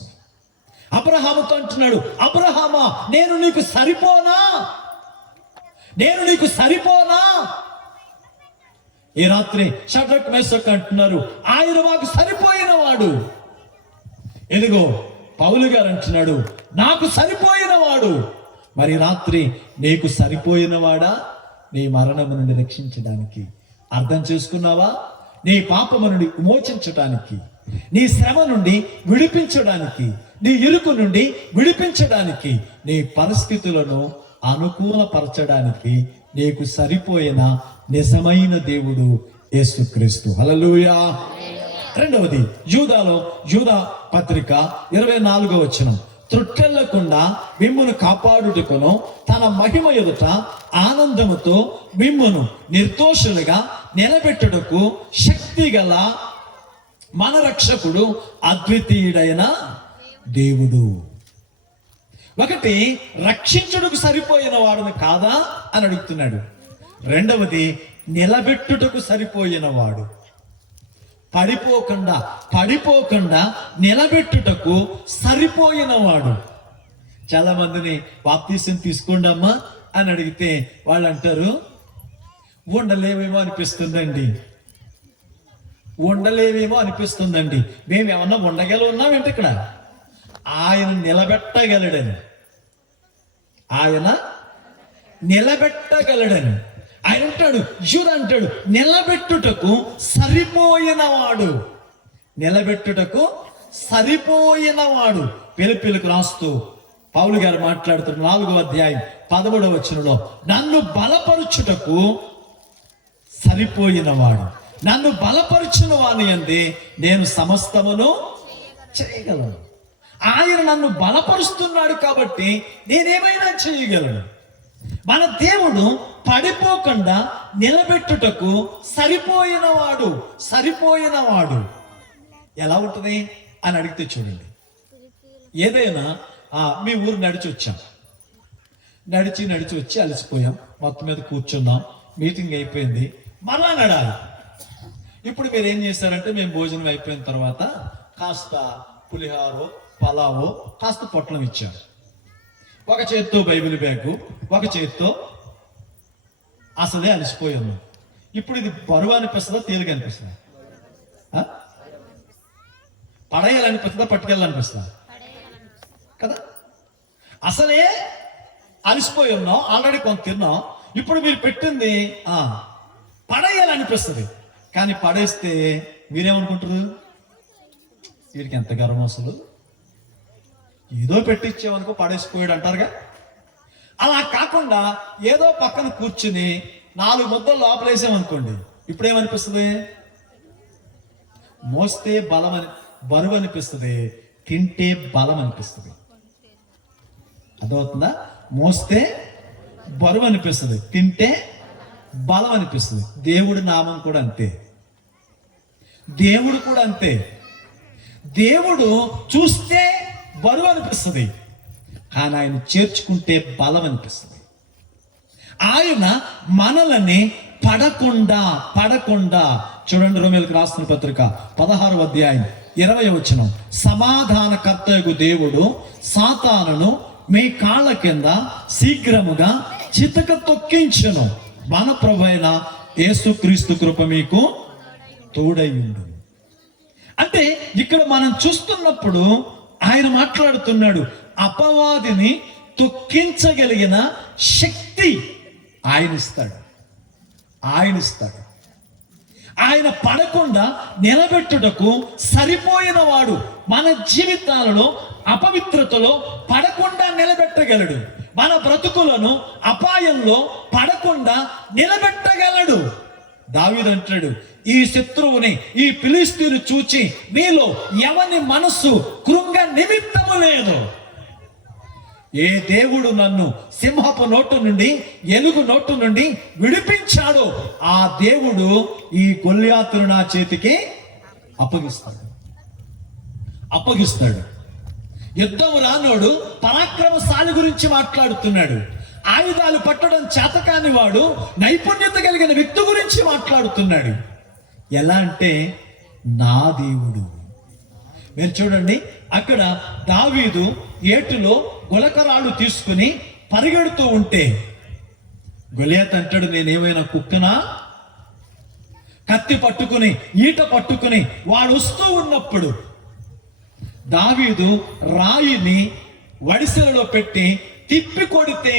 అబ్రహాముతో అంటున్నాడు, అబ్రహామా నేను నీకు సరిపోనా? ఈ రాత్రి షడ్రక్ మేషక్ అంటున్నారు, ఆయన మాకు సరిపోయిన వాడు. ఎదుగో పౌలు గారు అంటున్నాడు, నాకు సరిపోయిన వాడు. మరి రాత్రి నీకు సరిపోయిన వాడా? నీ మరణము నుండి రక్షించడానికి. అర్థం చేసుకున్నావా? నీ పాపము నుండి విమోచించడానికి, నీ శ్రమ నుండి విడిపించడానికి, నీ ఇరుకు నుండి విడిపించడానికి, నీ పరిస్థితులను అనుకూలపరచడానికి నీకు సరిపోయిన నిజమైన దేవుడు యేసుక్రీస్తు. హల్లెలూయా. రెండవది, యూదా పత్రిక 24వ వచనం, త్రుట్టెళ్లకుండా మిమ్మును కాపాడుటకును తన మహిమ ఎదుట ఆనందముతో మిమ్మును నిర్దోషులుగా నిలబెట్టుటకు శక్తి గల మన రక్షకుడు అద్వితీయుడైన దేవుడు. ఒకటి, రక్షించుటకు సరిపోయిన వాడును కాదా అని అడుగుతున్నాడు. రెండవది, నిలబెట్టుటకు సరిపోయిన వాడు. పడిపోకుండా నిలబెట్టుటకు సరిపోయిన వాడు. చాలా మందిని బాప్తీసం తీసుకోండి అమ్మా అని అడిగితే వాళ్ళు అంటారు, ఉండలేమేమో అనిపిస్తుందండి. మేము ఏమన్నా ఉండగల ఉన్నామేంటి? ఇక్కడ ఆయన నిలబెట్టగలడని ఆయన అంటాడు, యూదా అంటాడు, నిలబెట్టుటకు సరిపోయిన వాడు. పిలుపులకు రాస్తూ పౌలు గారు మాట్లాడుతున్న 4వ అధ్యాయం 13వ వచనంలో, నన్ను బలపరుచుటకు సరిపోయిన వాడు. నన్ను బలపరుచిన వాని యందే నేను సమస్తమును చేయగలను. ఆయన నన్ను బలపరుస్తున్నాడు కాబట్టి నేనేమైనా చేయగలను. మన దేవుడు పడిపోకుండా నిలబెట్టుటకు సరిపోయిన వాడు. ఎలా ఉంటుంది అని అడిగితే చూడండి, ఏదైనా మీ ఊరు నడిచి వచ్చి అలసిపోయాం, మొత్తం మీద కూర్చున్నాం, మీటింగ్ అయిపోయింది, మరలా నడాలి. ఇప్పుడు మీరు ఏం చేశారంటే మేము భోజనం అయిపోయిన తర్వాత కాస్త పులిహారో పలావో కాస్త పొట్లం ఇచ్చారు. ఒక చేత్తో బైబిల్ బ్యాగు, ఒక చేత్తో అసలే అలసిపోయి ఉన్నాం. ఇప్పుడు ఇది బరువు అనిపిస్తుందా, తేలిక అనిపిస్తుందా? పడేయాలనిపిస్తుందా, పట్టుకెళ్ళాలనిపిస్తుందా? కదా, అసలే అలసిపోయి ఉన్నాం, ఆల్రెడీ కొంత తిన్నాం. ఇప్పుడు మీరు పెట్టింది పడేయాలనిపిస్తుంది. కానీ పడేస్తే మీరేమనుకుంటారు? వీరికి ఎంత గర్వం అసలు, ఏదో పెట్టించామనుకో పడేసిపోయాడు అంటారుగా. అలా కాకుండా ఏదో పక్కన కూర్చుని 4 ముద్దలు లోపలేసామనుకోండి, ఇప్పుడు ఏమనిపిస్తుంది? మోస్తే బరువు అనిపిస్తుంది, తింటే బలం అనిపిస్తుంది. అర్థమవుతుందా? మోస్తే బరువు అనిపిస్తుంది, తింటే బలం అనిపిస్తుంది. దేవుడి నామం కూడా అంతే, దేవుడు కూడా అంతే. దేవుడు చూస్తే బరువు అనిపిస్తుంది, కానీ ఆయన చేర్చుకుంటే బలం అనిపిస్తుంది. ఆయన మనల్ని పడకుండా చూడండి, రోమీయులకు రాసిన పత్రిక 16వ అధ్యాయం 20వ వచనం, సమాధానకర్తయగు దేవుడు సాతానును మీ కాళ్ళ కింద శీఘ్రముగా చితక తొక్కించును, మన ప్రభువైన యేసుక్రీస్తు కృప మీకు తోడైయుండు. అంటే ఇక్కడ మనం చూస్తున్నప్పుడు ఆయన మాట్లాడుతున్నాడు, అపవాదిని తొక్కించగలిగిన శక్తి ఆయన ఇస్తాడు. ఆయన పడకుండా నిలబెట్టుటకు సరిపోయిన వాడు. మన జీవితాలలో అపవిత్రతలో పడకుండా నిలబెట్టగలడు. మన బ్రతుకులను అపాయంలో పడకుండా నిలబెట్టగలడు. దావీదు అంటాడు, ఈ శత్రువుని, ఈ ఫిలిష్తీయుని చూచి మీలో ఎవని మనస్సు కృంగ నిమిత్తము లేదు. ఏ దేవుడు నన్ను సింహపు నోటు నుండి, ఎలుగు నోటు నుండి విడిపించాడో ఆ దేవుడు ఈ గొల్యాతును నా చేతికి అప్పగిస్తాడు. యుద్ధము రానోడు పరాక్రమశాలి గురించి మాట్లాడుతున్నాడు. ఆయుధాలు పట్టడం చేతకాని వాడు, నైపుణ్యత కలిగిన వ్యక్తి గురించి మాట్లాడుతున్నాడు. ఎలా అంటే నా దేవుడు. మీరు చూడండి, అక్కడ దావీదు ఏటులో గులకరాళ్ళు తీసుకుని పరిగెడుతూ ఉంటే గొలియాతు అంటాడు, నేనేమైనా కుక్కనా? కత్తి పట్టుకుని, ఈట పట్టుకుని వాడు వస్తూ ఉన్నప్పుడు దావీదు రాయిని వడిసెలలో పెట్టి తిప్పి కొడితే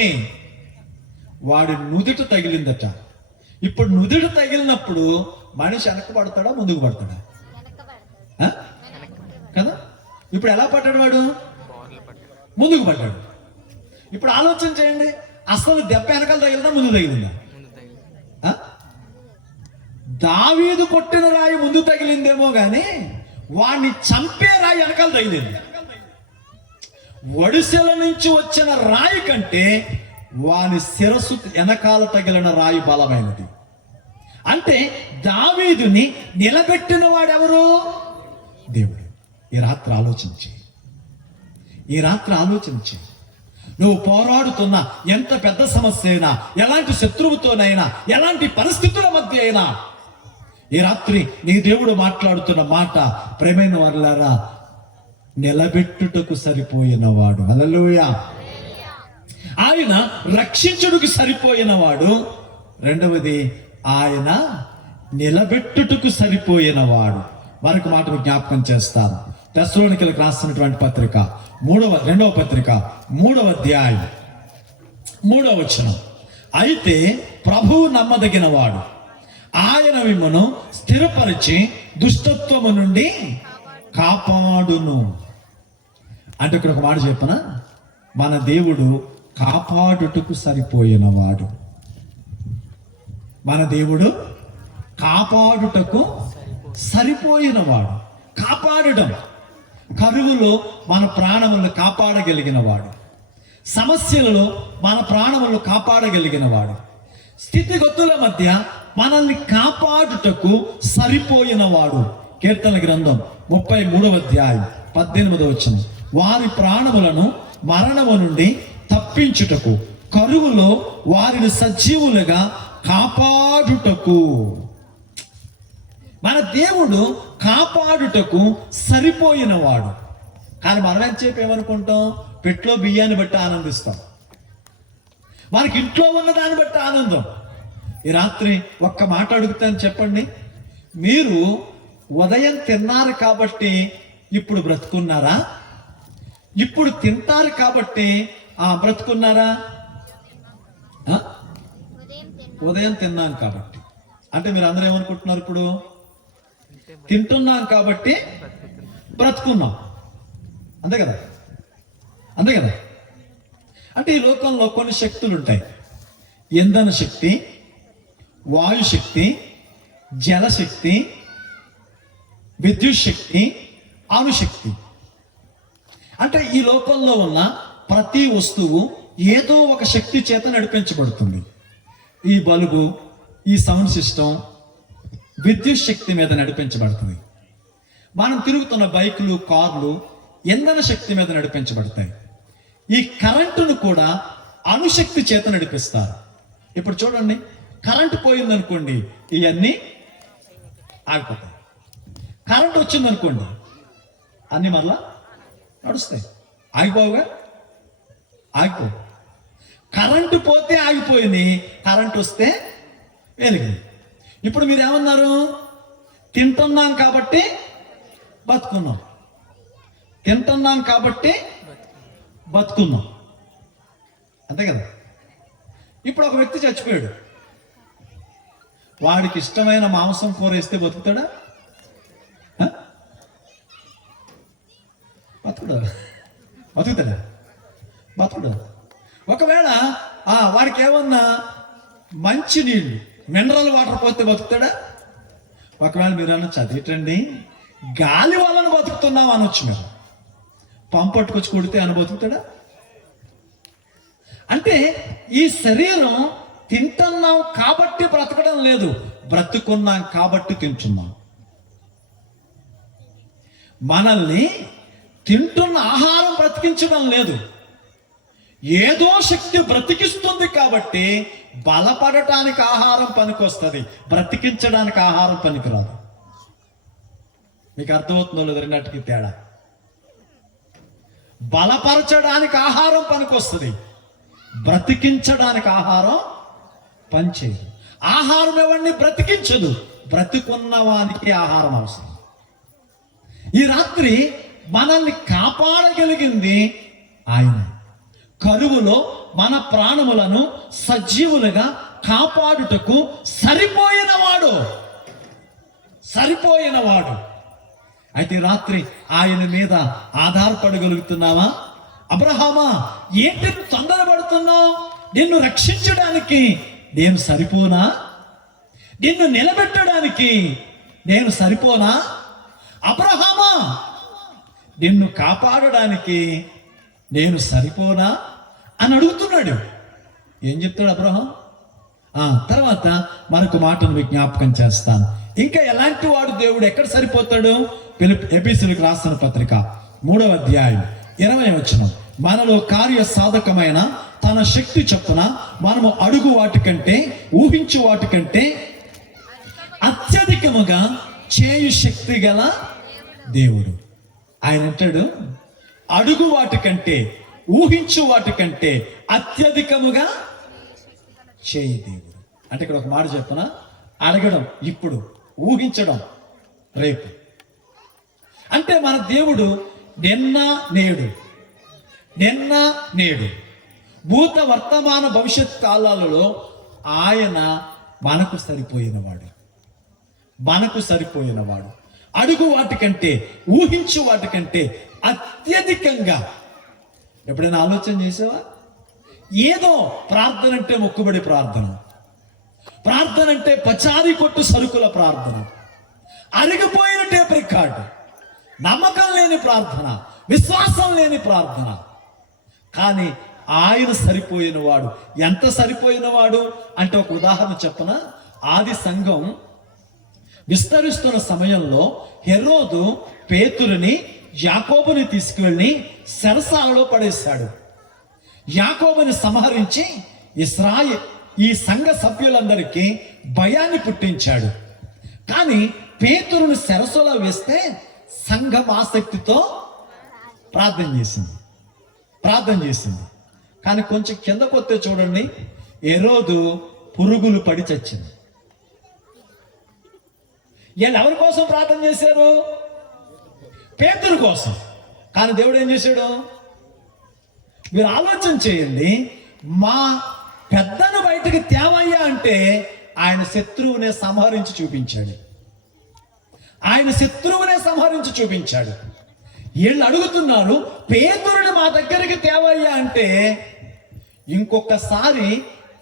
వాడి నుదుట తగిలిందట. ఇప్పుడు నుదుట తగిలినప్పుడు మనిషి వెనక్కి పడతాడా, ముందుకు పడతాడా? కదా, ఇప్పుడు ఎలా పడ్డాడు? వాడు ముందుకు పడ్డాడు. ఇప్పుడు ఆలోచన చేయండి, అసలు దెబ్బ వెనకాల తగిలిందా, ముందు తగిలిందా? దావీదు కొట్టిన రాయి ముందు తగిలిందేమో కానీ వాడిని చంపే రాయి వెనకాల తగిలింది. వడిసెల నుంచి వచ్చిన రాయి కంటే వాని శిరస్సు వెనకాల తగిలిన రాయి బలమైనది. అంటే దావీదుని నిలబెట్టిన వాడెవరు? దేవుడు. ఈ రాత్రి ఆలోచించి నువ్వు పోరాడుతున్న ఎంత పెద్ద సమస్య అయినా, ఎలాంటి శత్రువుతోనైనా, ఎలాంటి పరిస్థితుల మధ్య అయినా, ఈ రాత్రి నీ దేవుడు మాట్లాడుతున్న మాట, ప్రేమైన వారులారా, నిలబెట్టుటకు సరిపోయిన వాడు. హల్లెలూయా. ఆయన రక్షించుటకు సరిపోయిన వాడు. రెండవది, ఆయన నిలబెట్టుటకు సరిపోయిన వాడు. మరొక మాటను జ్ఞాపకం చేస్తాను. తెస్సలోనికీయులకు రాసినటువంటి పత్రిక 2వ పత్రిక 3వ అధ్యాయం 3వ వచనం, అయితే ప్రభువు నమ్మదగిన వాడు, ఆయన మిమ్మును స్థిరపరిచి దుష్టత్వము నుండి కాపాడును. అంటే ఇక్కడ ఒక మాట చెప్పనా, మన దేవుడు కాపాడుటకు సరిపోయినవాడు. మన దేవుడు కాపాడుటకు సరిపోయినవాడు. కాపాడడం, కరువులో మన ప్రాణములను కాపాడగలిగిన వాడు, సమస్యలలో మన ప్రాణములను కాపాడగలిగిన వాడు, స్థితిగతుల మధ్య మనల్ని కాపాడుటకు సరిపోయిన వాడు. కీర్తన గ్రంథం 33వ అధ్యాయం 18వ వచనం, వారి ప్రాణములను మరణము నుండి తప్పించుటకు, కరువులో వారిని సజీవులుగా కాపాడుటకు. మన దేవుడు కాపాడుటకు సరిపోయినవాడు. కానీ మనం ఏం చెప్పేమనుకుంటాం? పెట్లో బియ్యాన్ని బట్టి ఆనందిస్తాం, మనకి ఇంట్లో ఉన్న దాన్ని బట్టి ఆనందం. ఈ రాత్రి ఒక్క మాట అడుగుతాను, చెప్పండి. మీరు ఉదయం తిన్నారు కాబట్టి ఇప్పుడు బ్రతుకున్నారా? ఇప్పుడు తింటారు కాబట్టి బ్రతుకున్నారా? ఉదయం తిన్నాం కాబట్టి. అంటే మీరు అందరూ ఏమనుకుంటున్నారు? ఇప్పుడు తింటున్నాం కాబట్టి బ్రతుకున్నాం, అంతే కదా? అంతే కదా? అంటే ఈ లోకంలో కొన్ని శక్తులు ఉంటాయి. ఇంధన శక్తి, వాయుశక్తి, జలశక్తి, విద్యుత్ శక్తి, అణుశక్తి. అంటే ఈ లోకంలో ఉన్న ప్రతి వస్తువు ఏదో ఒక శక్తి చేత నడిపించబడుతుంది. ఈ బల్బు, ఈ సౌండ్ సిస్టమ్ విద్యుత్ శక్తి మీద నడిపించబడుతుంది. మనం తిరుగుతున్న బైకులు, కార్లు ఇంధన శక్తి మీద నడిపించబడతాయి. ఈ కరెంటును కూడా అణుశక్తి చేత నడిపిస్తారు. ఇప్పుడు చూడండి, కరెంటు పోయిందనుకోండి, ఇవన్నీ ఆగిపోతాయి. కరెంటు వచ్చిందనుకోండి, అన్నీ మరలా నడుస్తాయి. ఆగిపోవుగా? ఆగిపో. కరెంటు పోతే ఆగిపోయింది, కరెంటు వస్తే వెలిగింది. ఇప్పుడు మీరు ఏమన్నారు? తింటున్నాం కాబట్టి బతుకున్నాం, తింటున్నాం కాబట్టి బతుకున్నాం, అంతే కదా? ఇప్పుడు ఒక వ్యక్తి చచ్చిపోయాడు, వాడికి ఇష్టమైన మాంసం కూర వేస్తే బతుకుతాడా? బతుకుతాడా? బతుకుడా? ఒకవేళ వాడికి ఏమన్నా మంచి నీళ్ళు, మినరల్ వాటర్ పోస్తే బతుకుతాడా? ఒకవేళ మీరు అనొచ్చు, అదేంటండి గాలి వలన బతుకుతున్నాం అనొచ్చు. మీరు పంపట్టుకొచ్చి కొడితే అని బతుకుతాడా? అంటే ఈ శరీరం తింటున్నాం కాబట్టి బ్రతకడం లేదు, బ్రతుకున్నాం కాబట్టి తింటున్నాం. మనల్ని తింటున్న ఆహారం బ్రతికించడం లేదు, ఏదో శక్తి బ్రతికిస్తుంది కాబట్టి బలపడటానికి ఆహారం పనికొస్తుంది, బ్రతికించడానికి ఆహారం పనికిరాదు. మీకు అర్థమవుతుందో లేదు రెండింటికి తేడా? బలపరచడానికి ఆహారం పనికొస్తుంది, బ్రతికించడానికి ఆహారం పనిచేయదు. ఆహారం ఎవరిని బ్రతికించదు, బ్రతికున్న వానికి ఆహారం అవసరం. ఈ రాత్రి మనల్ని కాపాడగలిగింది ఆయన. కరువులో మన ప్రాణములను సజీవులుగా కాపాడుటకు సరిపోయినవాడు. అయితే రాత్రి ఆయన మీద ఆధారపడగలుగుతున్నావా? అబ్రహామా, ఏంటి తొందరపడుతున్నావు? నిన్ను రక్షించడానికి నేను సరిపోనా? నిన్ను నిలబెట్టడానికి నేను సరిపోనా? అబ్రహామా, నిన్ను కాపాడడానికి నేను సరిపోనా అని అడుగుతున్నాడు. ఏం చెప్తాడు అబ్రహాం? తర్వాత మరొక మాటను మీకు జ్ఞాపకం చేస్తాను. ఇంకా ఎలాంటి వాడు దేవుడు? ఎక్కడ సరిపోతాడు? ఎఫెసీయులకు రాసిన పత్రిక 3వ అధ్యాయం 20వ వచనం, మనలో కార్య సాధకమైన తన శక్తి చొప్పున మనము అడుగు వాటికంటే ఊహించు వాటికంటే అత్యధికముగా చేయు శక్తి గల దేవుడు. ఆయన అంటాడు, అడుగు వాటికంటే ఊహించు వాటికంటే అత్యధికముగా చేయి దేవుడు. అంటే ఇక్కడ ఒక మాట చెప్పనా? అడగడం ఇప్పుడు, ఊహించడం రేపు. అంటే మన దేవుడు నిన్న నేడు భూత వర్తమాన భవిష్యత్ కాలాలలో ఆయన మనకు సరిపోయినవాడు. అడుగు వాటికంటే ఊహించు వాటికంటే అత్యధికంగా. ఎప్పుడైనా ఆలోచన చేసావా? ఏదో ప్రార్థన అంటే మొక్కుబడి ప్రార్థన అంటే పచారీ కొట్టు సరుకుల ప్రార్థన, అరిగిపోయిన టేప్ రికార్డు, నమ్మకం లేని ప్రార్థన, విశ్వాసం లేని ప్రార్థన. కానీ ఆయన సరిపోయినవాడు. ఎంత సరిపోయినవాడు అంటే ఒక ఉదాహరణ చెప్పనా? ఆది సంఘం విస్తరిస్తున్న సమయంలో హెరోదు పేతురుని, యాకోబుని తీసుకువెళ్ళి చెరసాలలో పడేశాడు. యాకోబుని సంహరించి ఈ సంఘ సభ్యులందరికీ భయాన్ని పుట్టించాడు. కానీ పేతురుని సరస్సులో వేస్తే సంఘం ఆసక్తితో ప్రార్థన చేసింది. కానీ కొంచెం కిందకు వస్తే చూడండి, హేరోదు పురుగులు పడి చచ్చింది. వీళ్ళు ఎవరి కోసం ప్రార్థన చేశారు? పేతురు కోసం. కానీ దేవుడు ఏం చేశాడు? మీరు ఆలోచన చేయండి, మా పెద్దను బయటకు తేవయ్యా అంటే ఆయన శత్రువునే సంహరించి చూపించాడు. వీళ్ళు అడుగుతున్నారు, పేతురుని మా దగ్గరికి తేవయ్యా అంటే ఇంకొకసారి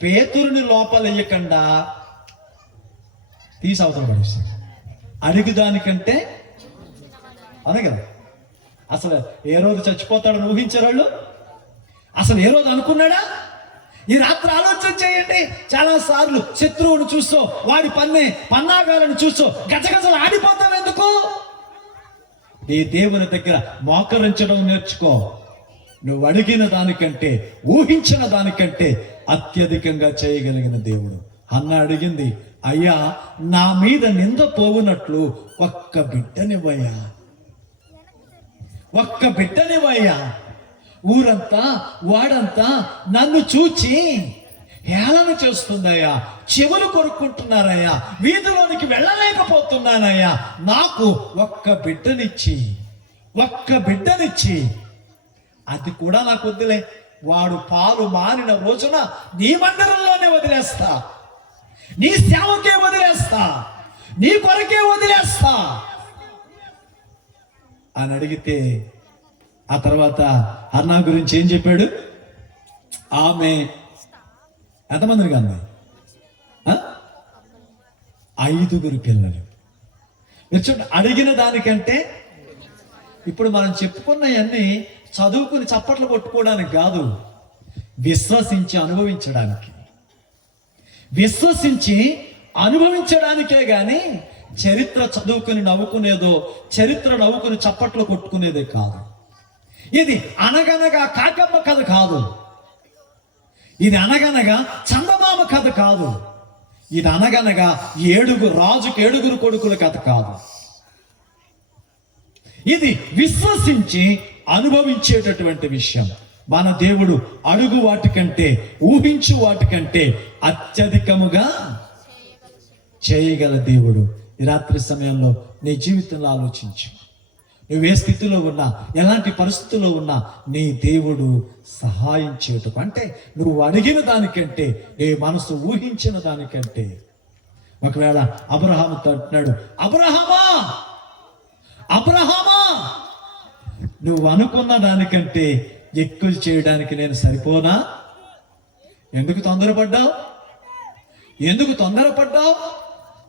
పేతురుని లోపలెయ్యకుండా తీసి అవతల పడేస్తాడు. అడుగుదానికంటే అదే కదా. అసలు ఏ రోజు చచ్చిపోతాడని ఊహించారు వాళ్ళు? అసలు ఏ రోజు అనుకున్నాడా? ఈ రాత్రి ఆలోచన చేయండి. చాలా సార్లు శత్రువును చూసో, వాడి పన్నాగాలను చూసో గజగజలు ఆడిపోతాం. ఎందుకు? నీ దేవుని దగ్గర మోకరించడం నేర్చుకో. నువ్వు అడిగిన దానికంటే, ఊహించిన దానికంటే అత్యధికంగా చేయగలిగిన దేవుడు. అన్న అడిగింది, అయ్యా నా మీద నింద పోవునట్లు ఒక్క బిడ్డనివయ్యా. ఊరంతా వాడంతా నన్ను చూచి హేళన చేస్తుందయ్యా, చెవులు కొరుక్కుంటున్నారయ్యా, వీధిలోనికి వెళ్ళలేకపోతున్నానయ్యా. నాకు ఒక్క బిడ్డనిచ్చి అది కూడా నాకు వద్దులే. వాడు పాలు మారిన రోజున నీ మందిరంలోనే వదిలేస్తా, నీ సేవకే వదిలేస్తా, నీ కొరకే వదిలేస్తా అని అడిగితే, ఆ తర్వాత అన్నా గురించి ఏం చెప్పాడు? ఆమె ఎంతమందిని కన్నా? 5 పిల్లలు. మీరు చూడండి, అడిగిన దానికంటే ఇప్పుడు మనం చెప్పుకున్నవన్నీ చదువుకుని చప్పట్లు కొట్టుకోవడానికి కాదు, విశ్వసించి అనుభవించడానికే గాని చరిత్ర చదువుకుని నవ్వుకునేదో, చరిత్ర నవ్వుకుని చప్పట్లు కొట్టుకునేదే కాదు. ఇది అనగనగా కాకమ్మ కథ కాదు, ఇది అనగనగా చందమామ కథ కాదు, ఇది అనగనగా రాజుకి 7 కొడుకుల కథ కాదు. ఇది విశ్వసించి అనుభవించేటటువంటి విషయం. మన దేవుడు అడుగు వాటికంటే, ఊహించు వాటికంటే అత్యధికముగా చేయగల దేవుడు. ఈ రాత్రి సమయంలో నీ జీవితంలో ఆలోచించు. నువ్వు ఏ స్థితిలో ఉన్నా, ఎలాంటి పరిస్థితుల్లో ఉన్నా, నీ దేవుడు సహాయం చేయటం అంటే నువ్వు అడిగిన దానికంటే, నీ మనసు ఊహించిన దానికంటే. ఒకవేళ అబ్రహాముతో అంటున్నాడు, అబ్రహామా నువ్వు అనుకున్న దానికంటే ఎక్కువ చేయడానికి నేను సరిపోనా? ఎందుకు తొందరపడ్డావు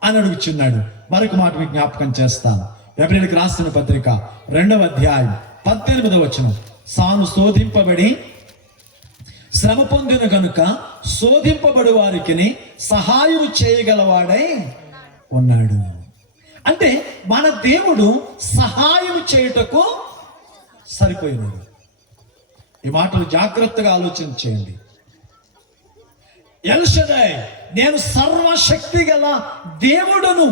అని అడుగుచున్నాడు. మరొక మాట మీకు జ్ఞాపకం చేస్తాను. ఎబ్రీయులకు రాసిన పత్రిక 2వ అధ్యాయం 18వ వచనం. సాను శోధింపబడి శ్రమ పొందిన కనుక శోధింపబడి వారికి సహాయం చేయగలవాడై ఉన్నాడు. అంటే మన దేవుడు సహాయం చేయుటకు సరిపోయినాడు. ఈ మాటలు జాగ్రత్తగా ఆలోచన చేయండి. ఎల్ షదై, నేను సర్వశక్తి గల దేవుడును,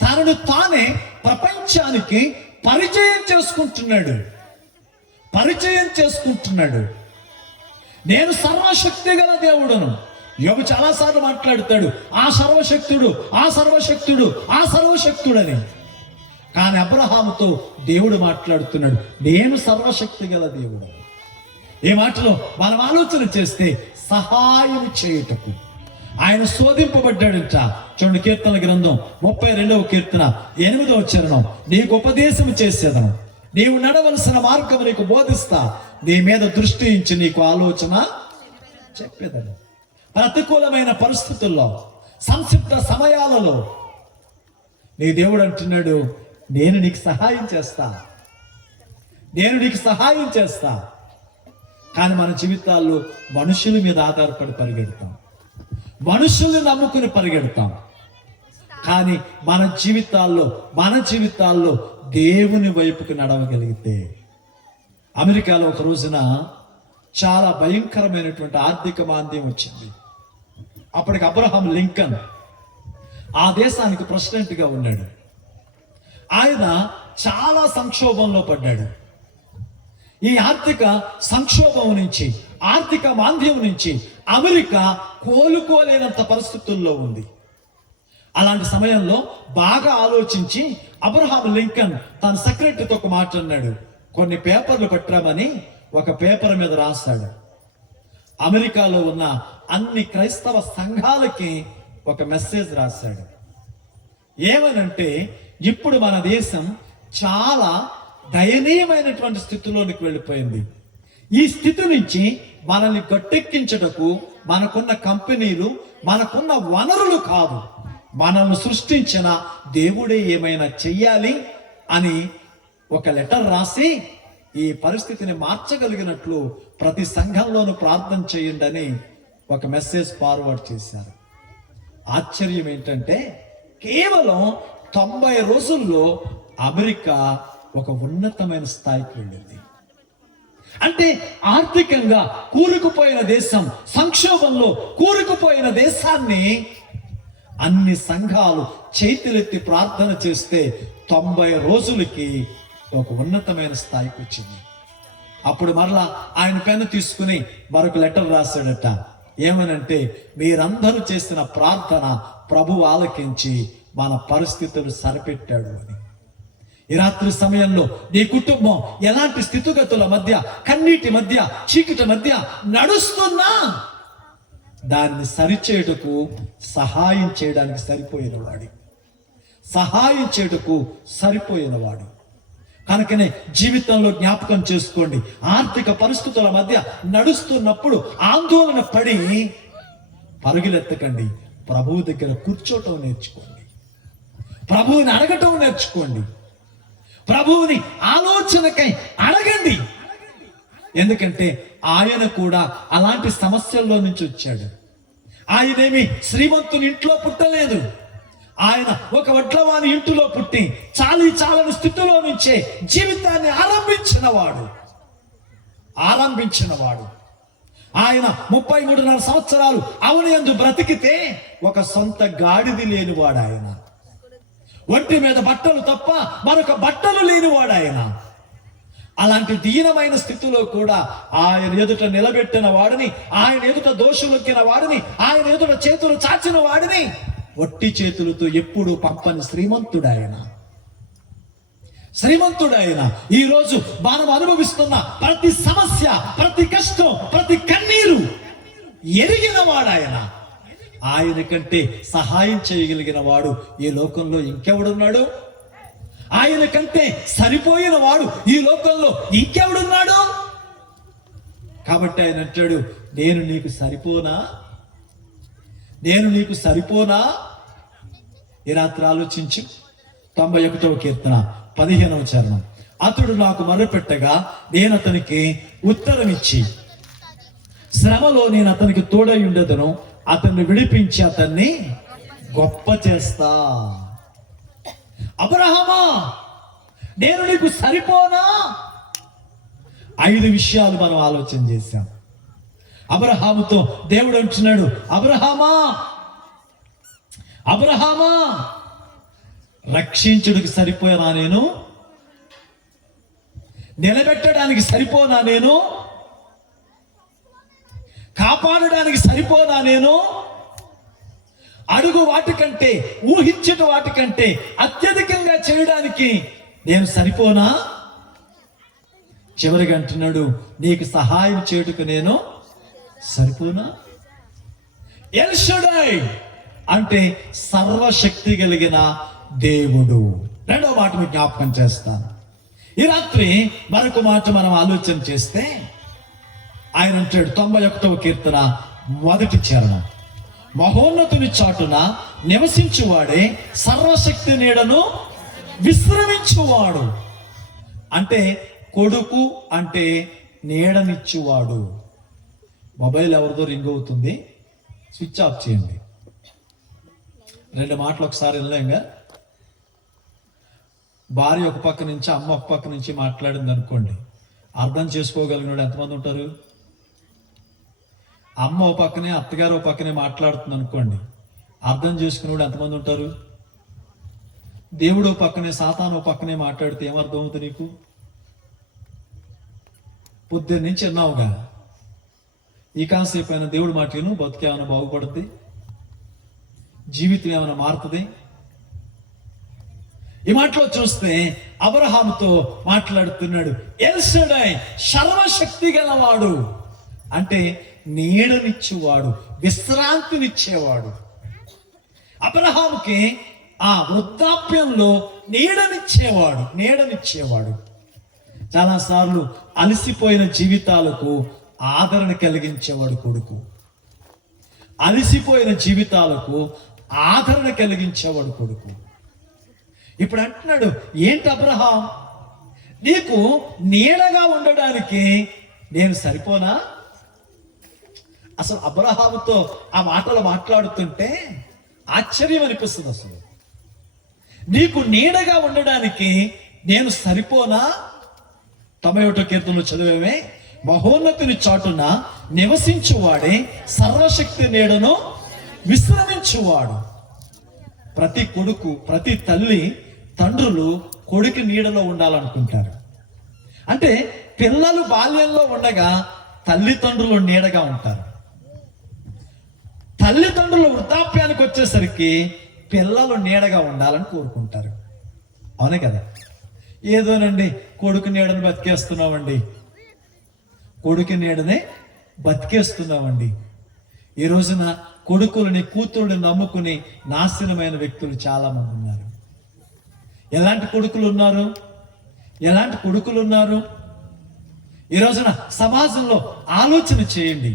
తనను తానే ప్రపంచానికి పరిచయం చేసుకుంటున్నాడు. నేను సర్వశక్తి గల దేవుడును. యోబు చాలాసార్లు మాట్లాడతాడు, ఆ సర్వశక్తుడని. కానీ అబ్రహాముతో దేవుడు మాట్లాడుతున్నాడు, నేను సర్వశక్తి గల దేవుడు. ఈ మాటలో మనం ఆలోచన చేస్తే సహాయం చేయుటకు ఆయన శోధింపబడ్డాడంట. చూడండి, కీర్తన గ్రంథం 32వ కీర్తన 8వ చరణం. నీకు ఉపదేశం చేసేదను, నీవు నడవలసిన మార్గం నీకు బోధిస్తా, నీ మీద దృష్టి ఉంచి నీకు ఆలోచన చెప్పేదను. ప్రతికూలమైన పరిస్థితుల్లో, సంసిద్ధ సమయాలలో నీ దేవుడు అంటున్నాడు, నేను నీకు సహాయం చేస్తా. కానీ మన జీవితాల్లో మనుషుల మీద ఆధారపడి పరిగెడతాం, మనుషుల్ని నమ్ముకుని పరిగెడతాం. కానీ మన జీవితాల్లో దేవుని వైపుకి నడవగలిగితే. అమెరికాలో ఒక రోజున చాలా భయంకరమైనటువంటి ఆర్థిక మాంద్యం వచ్చింది. అప్పటికి అబ్రహాం లింకన్ ఆ దేశానికి ప్రెసిడెంట్గా ఉన్నాడు. ఆయన చాలా సంక్షోభంలో పడ్డాడు. ఈ ఆర్థిక సంక్షోభం నుంచి, ఆర్థిక మాంద్యం నుంచి అమెరికా కోలుకోలేనంత పరిస్థితుల్లో ఉంది. అలాంటి సమయంలో బాగా ఆలోచించి అబ్రహాం లింకన్ తన సెక్రటరీతో ఒక మాట అన్నాడు. కొన్ని పేపర్లు పట్టామని ఒక పేపర్ మీద రాశాడు. అమెరికాలో ఉన్న అన్ని క్రైస్తవ సంఘాలకి ఒక మెసేజ్ రాశాడు. ఏమనంటే, ఇప్పుడు మన దేశం చాలా దయనీయమైనటువంటి స్థితిలోనికి వెళ్ళిపోయింది. ఈ స్థితి నుంచి మనల్ని గట్టెక్కించుటకు మనకున్న కంపెనీలు, మనకున్న వనరులు కాదు, మనల్ని సృష్టించిన దేవుడే ఏమైనా చెయ్యాలి అని ఒక లెటర్ రాసి ఈ పరిస్థితిని మార్చగలిగినట్లు ప్రతి సంఘంలోనూ ప్రార్థన చేయండి అని ఒక మెసేజ్ ఫార్వర్డ్ చేశారు. ఆశ్చర్యం ఏంటంటే, కేవలం 90 రోజుల్లో అమెరికా ఒక ఉన్నతమైన స్థాయికి వెళ్ళింది. అంటే ఆర్థికంగా కూరుకుపోయిన దేశం, సంక్షోభంలో కూరుకుపోయిన దేశాన్ని అన్ని సంఘాలు చేతులెత్తి ప్రార్థన చేస్తే 90 రోజులకి ఒక ఉన్నతమైన స్థాయికి వచ్చింది. అప్పుడు మరలా ఆయన పెన్ను తీసుకుని మరొక లెటర్ రాశాడట. ఏమనంటే, మీరందరూ చేసిన ప్రార్థన ప్రభువు ఆలకించి మన పరిస్థితులు సరిపెట్టాడు అని. ఈ రాత్రి సమయంలో నీ కుటుంబం ఎలాంటి స్థితిగతుల మధ్య, కన్నీటి మధ్య, చీకటి మధ్య నడుస్తున్నా దాన్ని సరిచేయుటకు సహాయం చేయడానికి సరిపోయినవాడు. కనుకనే జీవితంలో జ్ఞాపకం చేసుకోండి, ఆర్థిక పరిస్థితుల మధ్య నడుస్తున్నప్పుడు ఆందోళన పడి పరుగులెత్తకండి. ప్రభువు దగ్గర కూర్చోటం నేర్చుకోండి, ప్రభువుని అడగటం నేర్చుకోండి, ప్రభువుని ఆలోచనకై అడగండి. ఎందుకంటే ఆయన కూడా అలాంటి సమస్యల్లో నుంచి వచ్చాడు. ఆయనేమి శ్రీమంతుని ఇంట్లో పుట్టలేదు. ఆయన ఒక వడ్లవాని ఇంటిలో పుట్టి చాలని స్థితిలో నుంచే జీవితాన్ని ఆరంభించినవాడు. ఆయన 33.5 సంవత్సరాలు అవనియందు బ్రతికితే ఒక సొంత గాడిది లేనివాడు ఆయన. ఒంటి మీద బట్టలు తప్ప మరొక బట్టలు లేనివాడు ఆయన. అలాంటి దీనమైన స్థితిలో కూడా ఆయన ఎదుట నిలబెట్టిన వాడిని, ఆయన ఎదుట దోషులొక్కిన వాడిని, ఆయన ఎదుట చేతులు చాచిన వాడిని ఒట్టి చేతులతో ఎప్పుడు పంపని శ్రీమంతుడాయన. ఈ రోజు మనం అనుభవిస్తున్న ప్రతి సమస్య, ప్రతి కష్టం, ప్రతి కన్నీరు ఎరిగిన వాడాయన. ఆయన కంటే సహాయం చేయగలిగిన వాడు ఈ లోకంలో ఇంకెవడున్నాడు? ఆయన కంటే సరిపోయిన వాడు ఈ లోకంలో ఇంకెవడున్నాడు? కాబట్టి ఆయన అంటాడు, నేను నీకు సరిపోనా? ఈ రాత్రి ఆలోచించు. 91వ కీర్తన 15వ చరణం. అతడు నాకు మొరపెట్టగా నేను అతనికి ఉత్తరం ఇచ్చి, శ్రమలో నేను అతనికి తోడై ఉండేదను, అతన్ని విడిపించి అతన్ని గొప్ప చేస్తా. అబ్రహామా, నేను నీకు సరిపోనా? 5 విషయాలు మనం ఆలోచన చేశాం. అబ్రహాముతో దేవుడు అంటున్నాడు, అబ్రహామా రక్షించుడికి సరిపోనా నేను? నిలబెట్టడానికి సరిపోనా నేను? కాపాడడానికి సరిపోనా నేను? అడుగు వాటికంటే, ఊహించిన వాటికంటే అత్యధికంగా చేయడానికి నేను సరిపోనా? చివరిగా అంటున్నాడు, నీకు సహాయం చేయుటకు నేను సరిపోనా? ఎల్ షడై అంటే సర్వశక్తి కలిగిన దేవుడు. 2వ మాట మీకు జ్ఞాపకం చేస్తాను. ఈ రాత్రి మరొక మాట మనం ఆలోచన చేస్తే ఆయన అంటాడు, 91వ కీర్తన 1వ చరణం, మహోన్నతుని చాటున నివసించువాడే సర్వశక్తి నీడను విశ్రమించువాడు. అంటే కొడుకు అంటే నీడనిచ్చువాడు. మొబైల్ ఎవరిదో రింగ్ అవుతుంది, స్విచ్ ఆఫ్ చేయండి. 2 మాటలు ఒకసారి వినలేంగా. భార్య ఒక పక్క నుంచి, అమ్మ ఒక పక్క నుంచి మాట్లాడింది అనుకోండి, అర్థం చేసుకోగలిగినాడు ఎంతమంది ఉంటారు? అమ్మ ఒక పక్కనే, అత్తగారు ఒక పక్కనే మాట్లాడుతుంది అనుకోండి, అర్థం చేసుకునేవాడు ఎంతమంది ఉంటారు? దేవుడు పక్కనే సాతాను పక్కనే మాట్లాడితే ఏమర్థం అవుతుంది నీకు? పొద్దున్న నుంచి అన్నావుగా, ఈ కాసేపు అయినా దేవుడు మాటను బతుకు ఏమైనా బాగుపడుద్ది, జీవితం ఏమైనా మారుతుంది? ఈ మాటలో చూస్తే అబ్రహాముతో మాట్లాడుతున్నాడు. ఎల్ షడై, సర్వశక్తి గలవాడు అంటే నీడనిచ్చేవాడు, విశ్రాంతినిచ్చేవాడు. అబ్రహాముకి ఆ వృద్ధాప్యంలో నీడనిచ్చేవాడు. చాలాసార్లు అలసిపోయిన జీవితాలకు ఆదరణ కలిగించేవాడు కొడుకు. అలసిపోయిన జీవితాలకు ఆదరణ కలిగించేవాడు కొడుకు. ఇప్పుడు అంటున్నాడు, ఏంటి అబ్రహాం, నీకు నీడగా ఉండడానికి నేను సరిపోనా? అసలు అబ్రహాముతో ఆ మాటలు మాట్లాడుతుంటే ఆశ్చర్యం అనిపిస్తుంది. అసలు నీకు నీడగా ఉండడానికి నేను సరిపోనా? 91వ కీర్తనలో చదివేమే, మహోన్నతుని చాటున నివసించువాడే సర్వశక్తి నీడను విశ్రమించువాడు. ప్రతి కొడుకు, ప్రతి తల్లి, తండ్రులు కొడుకు నీడలో ఉండాలనుకుంటారు. అంటే పిల్లలు బాల్యంలో ఉండగా తల్లిదండ్రులు నీడగా ఉంటారు. తల్లిదండ్రులు వృద్ధాప్యానికి వచ్చేసరికి పిల్లలు నీడగా ఉండాలని కోరుకుంటారు. అవునే కదా? ఏదోనండి, కొడుకు నీడని బతికేస్తున్నామండి, కొడుకు నీడనే బతికేస్తున్నామండి. ఈ రోజున కొడుకులని, కూతురుని నమ్ముకుని నాశనమైన వ్యక్తులు చాలా మంది ఉన్నారు. ఎలాంటి కొడుకులు ఉన్నారు? ఈ రోజున సమాజంలో ఆలోచన చేయండి.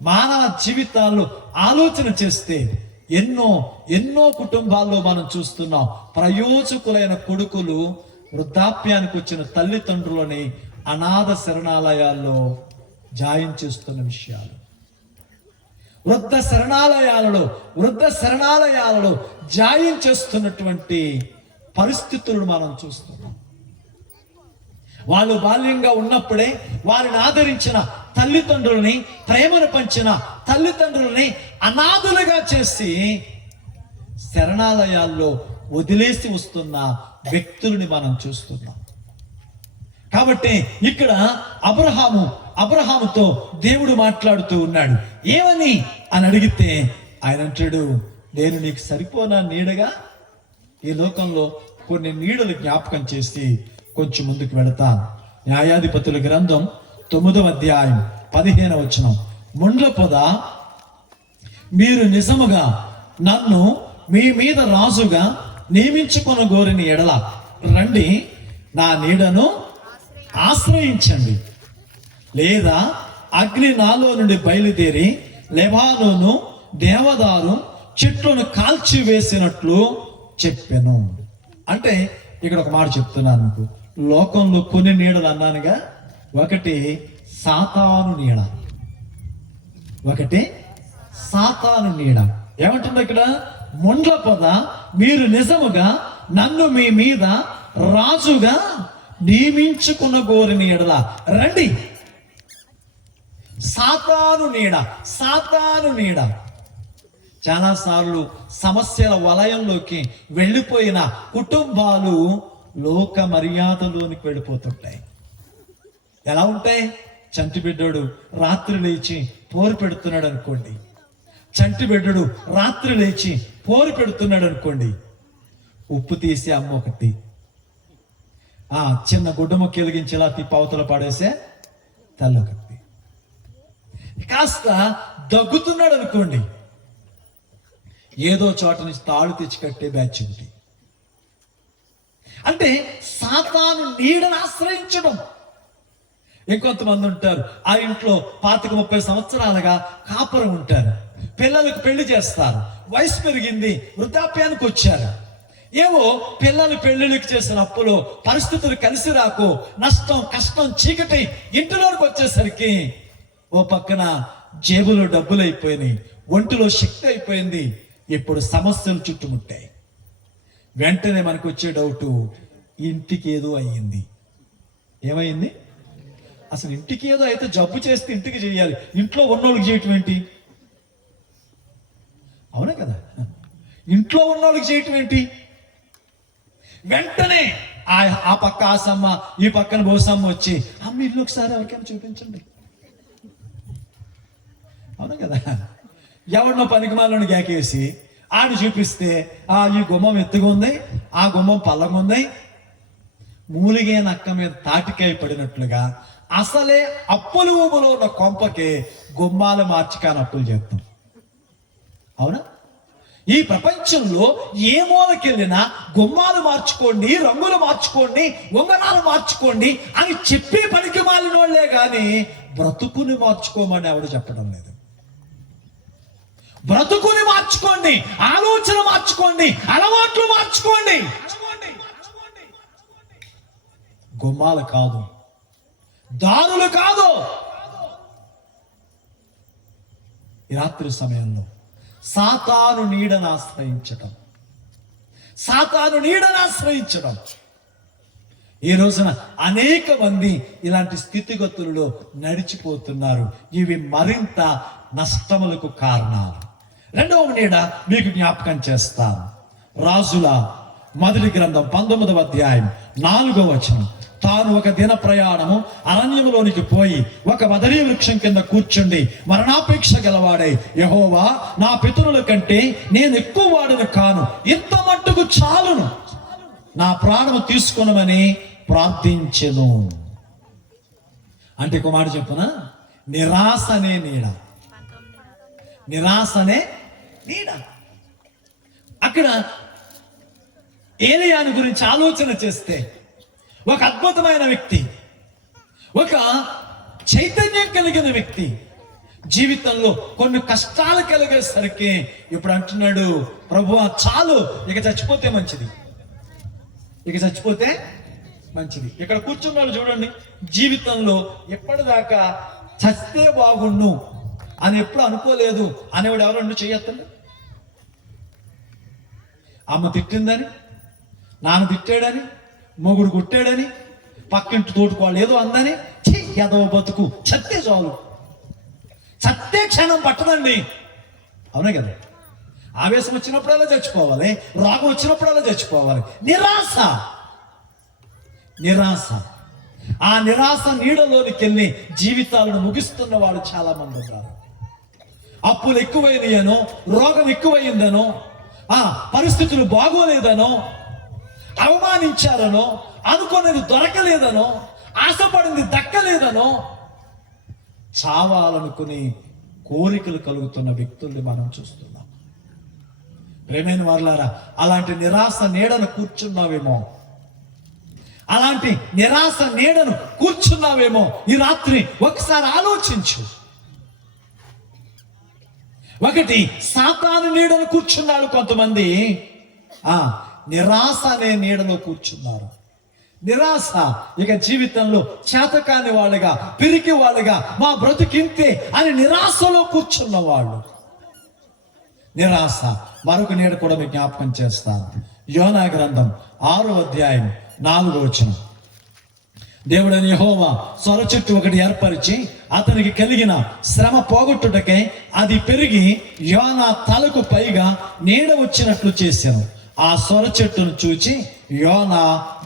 మానవ జీవితాల్లో ఆలోచన చేస్తే ఎన్నో కుటుంబాల్లో మనం చూస్తున్నాం. ప్రయోజకులైన కొడుకులు వృద్ధాప్యానికి వచ్చిన తల్లిదండ్రులని అనాథ శరణాలయాల్లో జాయిన్ చేస్తున్న విషయాలు, వృద్ధ శరణాలయాలలో జాయిన్ చేస్తున్నటువంటి పరిస్థితులను మనం చూస్తున్నాం. వాళ్ళు బాల్యంగా ఉన్నప్పుడే వారిని ఆదరించిన తల్లిదండ్రులని, ప్రేమను పంచిన తల్లిదండ్రులని అనాథులుగా చేసి శరణాలయాల్లో వదిలేసి వస్తున్న వ్యక్తులని మనం చూస్తున్నాం. కాబట్టి ఇక్కడ అబ్రహాముతో దేవుడు మాట్లాడుతూ ఉన్నాడు. ఏమని అని అడిగితే ఆయన అంటాడు, నేను నీకు సరిపోనా నీడగా? ఈ లోకంలో కొన్ని నీడలు జ్ఞాపకం చేసి కొంచెం ముందుకు వెళతాను. న్యాయాధిపతుల గ్రంథం 9వ అధ్యాయం 15వ వచనం. ముండ్ల పొద, మీరు నిజముగా నన్ను మీ మీద రాజుగా నియమించుకొన గోరిన ఎడల రండి, నా నీడను ఆశ్రయించండి. లేదా అగ్ని నాలో నుండి బయలుదేరి లెబానోను దేవదారు చెట్లను కాల్చివేసినట్లు చెప్పాను. అంటే ఇక్కడ ఒక మాట చెప్తున్నాను మీకు. లోకంలో కొన్ని నీడలు అన్నానుగా, ఒకటి సాతాను నీడ. ఏమంటుంది ఇక్కడ? ముండ్ల పొద, మీరు నిజముగా నన్ను మీ మీద రాజుగా నియమించుకున్న గోరిన ఎడల రండి. సాతాను నీడ. చాలాసార్లు సమస్యల వలయంలోకి వెళ్ళిపోయిన కుటుంబాలు లోక మర్యాదలోనికి వెళ్ళిపోతుంటాయి. ఎలా ఉంటాయి? చంటి బిడ్డోడు రాత్రి లేచి పోరు పెడుతున్నాడు అనుకోండి, ఉప్పు తీసి అమ్మ ఒకటి, చిన్న గుడ్డ మొక్క వెలిగించేలా తిప్పి అవతల పాడేసే తల్లొకటి. కాస్త దగ్గుతున్నాడు అనుకోండి, ఏదో చోట నుంచి తాళు తెచ్చి కట్టే బ్యాచ్ ఒకటి. అంటే సాతాను నీడను ఆశ్రయించడం. ఇంకొంతమంది ఉంటారు, ఆ ఇంట్లో 25-30 సంవత్సరాలుగా కాపురం ఉంటారు, పిల్లలకు పెళ్లి చేస్తారు, వయసు పెరిగింది, వృద్ధాప్యానికి వచ్చారు. ఏవో పిల్లలు పెళ్లిళ్ళకి చేసిన అప్పులో పరిస్థితులు కలిసి రాకు, నష్టం, కష్టం, చీకటి ఇంటిలోకి వచ్చేసరికి ఓ పక్కన జేబులో డబ్బులు అయిపోయినాయి, ఒంటిలో శక్తి అయిపోయింది, ఇప్పుడు సమస్యలు చుట్టుముట్టాయి. వెంటనే మనకు వచ్చే డౌటు, ఇంటికి ఏదో అయ్యింది. ఏమైంది? అసలు ఇంటికి ఏదో అయితే జబ్బు చేస్తే ఇంటికి చేయాలి, ఇంట్లో ఉన్నోళ్ళకి చేయటం ఏంటి? అవునా కదా? ఇంట్లో ఉన్నోళ్ళకి చేయటం ఏంటి? వెంటనే ఆ పక్క ఆసమ్మ, ఈ పక్కన బోసమ్మ వచ్చి, అమ్మ ఇల్లు ఒకసారి ఎవరికైనా చూపించండి. అవును కదా? ఎవరినో పనికిమాలను గ్యాకేసి ఆడు చూపిస్తే, ఈ గుమ్మం ఎత్తుగా ఉంది, ఆ గుమ్మం పల్లంగా ఉంది. మూలిగే నక్క మీద తాటికాయ పడినట్లుగా అసలే అప్పులు ఊబులో ఉన్న కొంపకి గుమ్మాలు మార్చి కాని అప్పులు చేస్తాం. అవునా? ఈ ప్రపంచంలో ఏ మూలకెళ్ళినా గుమ్మాలు మార్చుకోండి, రంగులు మార్చుకోండి, ఉంగరాలు మార్చుకోండి అని చెప్పి పనికి మాలినోళ్లే కానీ బ్రతుకుని మార్చుకోమని ఎవడు చెప్పడం లేదు. బ్రతుకుని మార్చుకోండి, ఆలోచన మార్చుకోండి, అలవాట్లు మార్చుకోండి. గుమ్మాలు కాదు, దారులు కాదు. ఈ రాత్రి సమయంలో సాతాను నీడను ఆశ్రయించడం, సాతాను నీడను ఆశ్రయించడం. ఈ రోజున అనేక మంది ఇలాంటి స్థితిగతులలో నడిచిపోతున్నారు. ఇవి మరింత నష్టములకు కారణాలు. రెండవ నీడ మీకు జ్ఞాపకం చేస్తాను. రాజుల మొదటి గ్రంథం 19వ అధ్యాయం 4వ వచనం. తాను ఒక దిన ప్రయాణము అరణ్యములోనికి పోయి ఒక మదరీ వృక్షం కింద కూర్చుండి మరణాపేక్ష గలవాడై, యెహోవా, నా పితరుల కంటే నేను ఎక్కువ వాడిని కాను, ఇంత మట్టుకు చాలును, నా ప్రాణము తీసుకొనమని ప్రార్థించెను. అంటే ఒక మాట చెప్పునా, నిరాశనే నీడ, నిరాశనే నీడ. అక్కడ ఏలియాను గురించి ఆలోచన చేస్తే ఒక అద్భుతమైన వ్యక్తి, ఒక చైతన్యం కలిగిన వ్యక్తి, జీవితంలో కొన్ని కష్టాలు కలిగేసరికి ఇప్పుడు అంటున్నాడు, ప్రభువా చాలు, ఇక చచ్చిపోతే మంచిది, ఇక చచ్చిపోతే మంచిది. ఇక్కడ కూర్చున్నాడు చూడండి, జీవితంలో ఎప్పటిదాకా చస్తే బాగుండు అని ఎప్పుడు అనుకోలేదు అనేవాడు ఎవరన్నా చెయ్యొద్దండి. అమ్మ తిట్టిందని, నాన్న తిట్టాడని, మొగుడు కొట్టాడని, పక్కింటి తోటుకోవాలి ఏదో అందని, ఎదవ బతుకు, చత్తే చాలు, చత్తే క్షణం పట్టదండి. అవునే కదా? ఆవేశం వచ్చినప్పుడల్లా చచ్చిపోవాలి, రోగం వచ్చినప్పుడల్లా చచ్చిపోవాలి. నిరాశ, నిరాశ. ఆ నిరాశ నీడలోనికి వెళ్ళి జీవితాలను ముగిస్తున్న వాడు చాలా మంది ఉన్నారు. అప్పులు ఎక్కువైనాయనో, రోగం ఎక్కువైందనో, పరిస్థితులు బాగోలేదనో, అవమానించారనో, అనుకున్నది దొరకలేదనో, ఆశపడింది దక్కలేదనో చావాలనుకుని కోరికలు కలుగుతున్న వ్యక్తుల్ని మనం చూస్తున్నాం. ప్రేమైన వారులారా, అలాంటి నిరాశ నీడను కూర్చున్నావేమో, అలాంటి నిరాశ నీడను కూర్చున్నావేమో ఈ రాత్రి ఒకసారి ఆలోచించు. ఒకటి, సాతాను నీడను కూర్చున్నాడు కొంతమంది, నిరాశ అనే నీడలో కూర్చున్నారు. నిరాశ ఇక జీవితంలో చేతకాని వాళ్ళుగా, పిరికి వాళ్ళుగా, మా బ్రతుకింతే అని నిరాశలో కూర్చున్న వాళ్ళు. నిరాశ. మరొక నీడ కూడా మీకు జ్ఞాపకం చేస్తాను. యోనా గ్రంథం 6వ అధ్యాయం 4వ వచనం. దేవుడైన యెహోవా సొర చెట్టు ఒకటి ఏర్పరిచి అతనికి కలిగిన శ్రమ పోగొట్టుటకై అది పెరిగి యోనా తలకు పైగా నీడ వచ్చినట్లు చేశాను. ఆ సొర చెట్టును చూచి యోనా